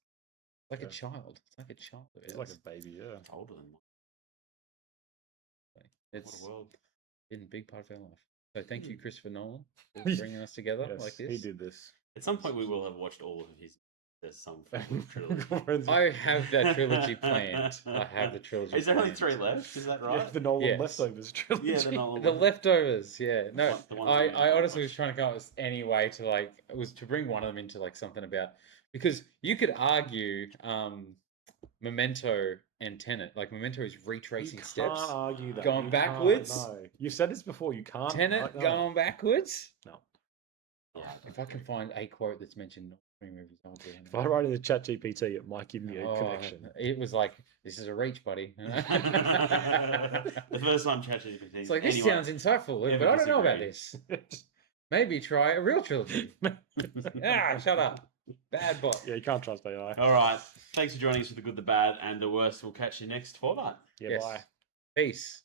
Like a Yeah. child. It's like a child. of It's like ours. a baby, yeah. It's older than mine. It's What a world. been a big part of our life. So thank you, Christopher Nolan, for Yes, bringing us together like this. He did this. At some point, we will have watched all of his. There's some trilogy. I have that trilogy planned. I have the trilogy. Is there only planned. 3 left? Is that Yeah, right? the Nolan Yes. leftovers trilogy. Yeah, the Nolan The one. leftovers, yeah. No, The ones I that we honestly haven't was trying to come up with any way to like it was to bring one of them into like something about because you could argue Memento and Tenet. Like Memento is retracing You steps. can't argue that. Going You backwards? can't, no. You've said this before. You can't. Tenet no. going backwards. No. Yeah. If I can find a quote that's mentioned in three movies, I'll do it. If I write in the chat GPT, it might give me a Oh, connection. It was like, this is a reach, buddy. The first time ChatGPT. It's like, this Anyway, sounds insightful, Luke, never but I don't know about disagree. this. Maybe try a real trilogy. Shut up. Bad bot. Yeah, you can't trust AI. All right. Thanks for joining us for the good, the bad, and the worst. We'll catch you next fortnight. Yeah, Yes. bye. Peace.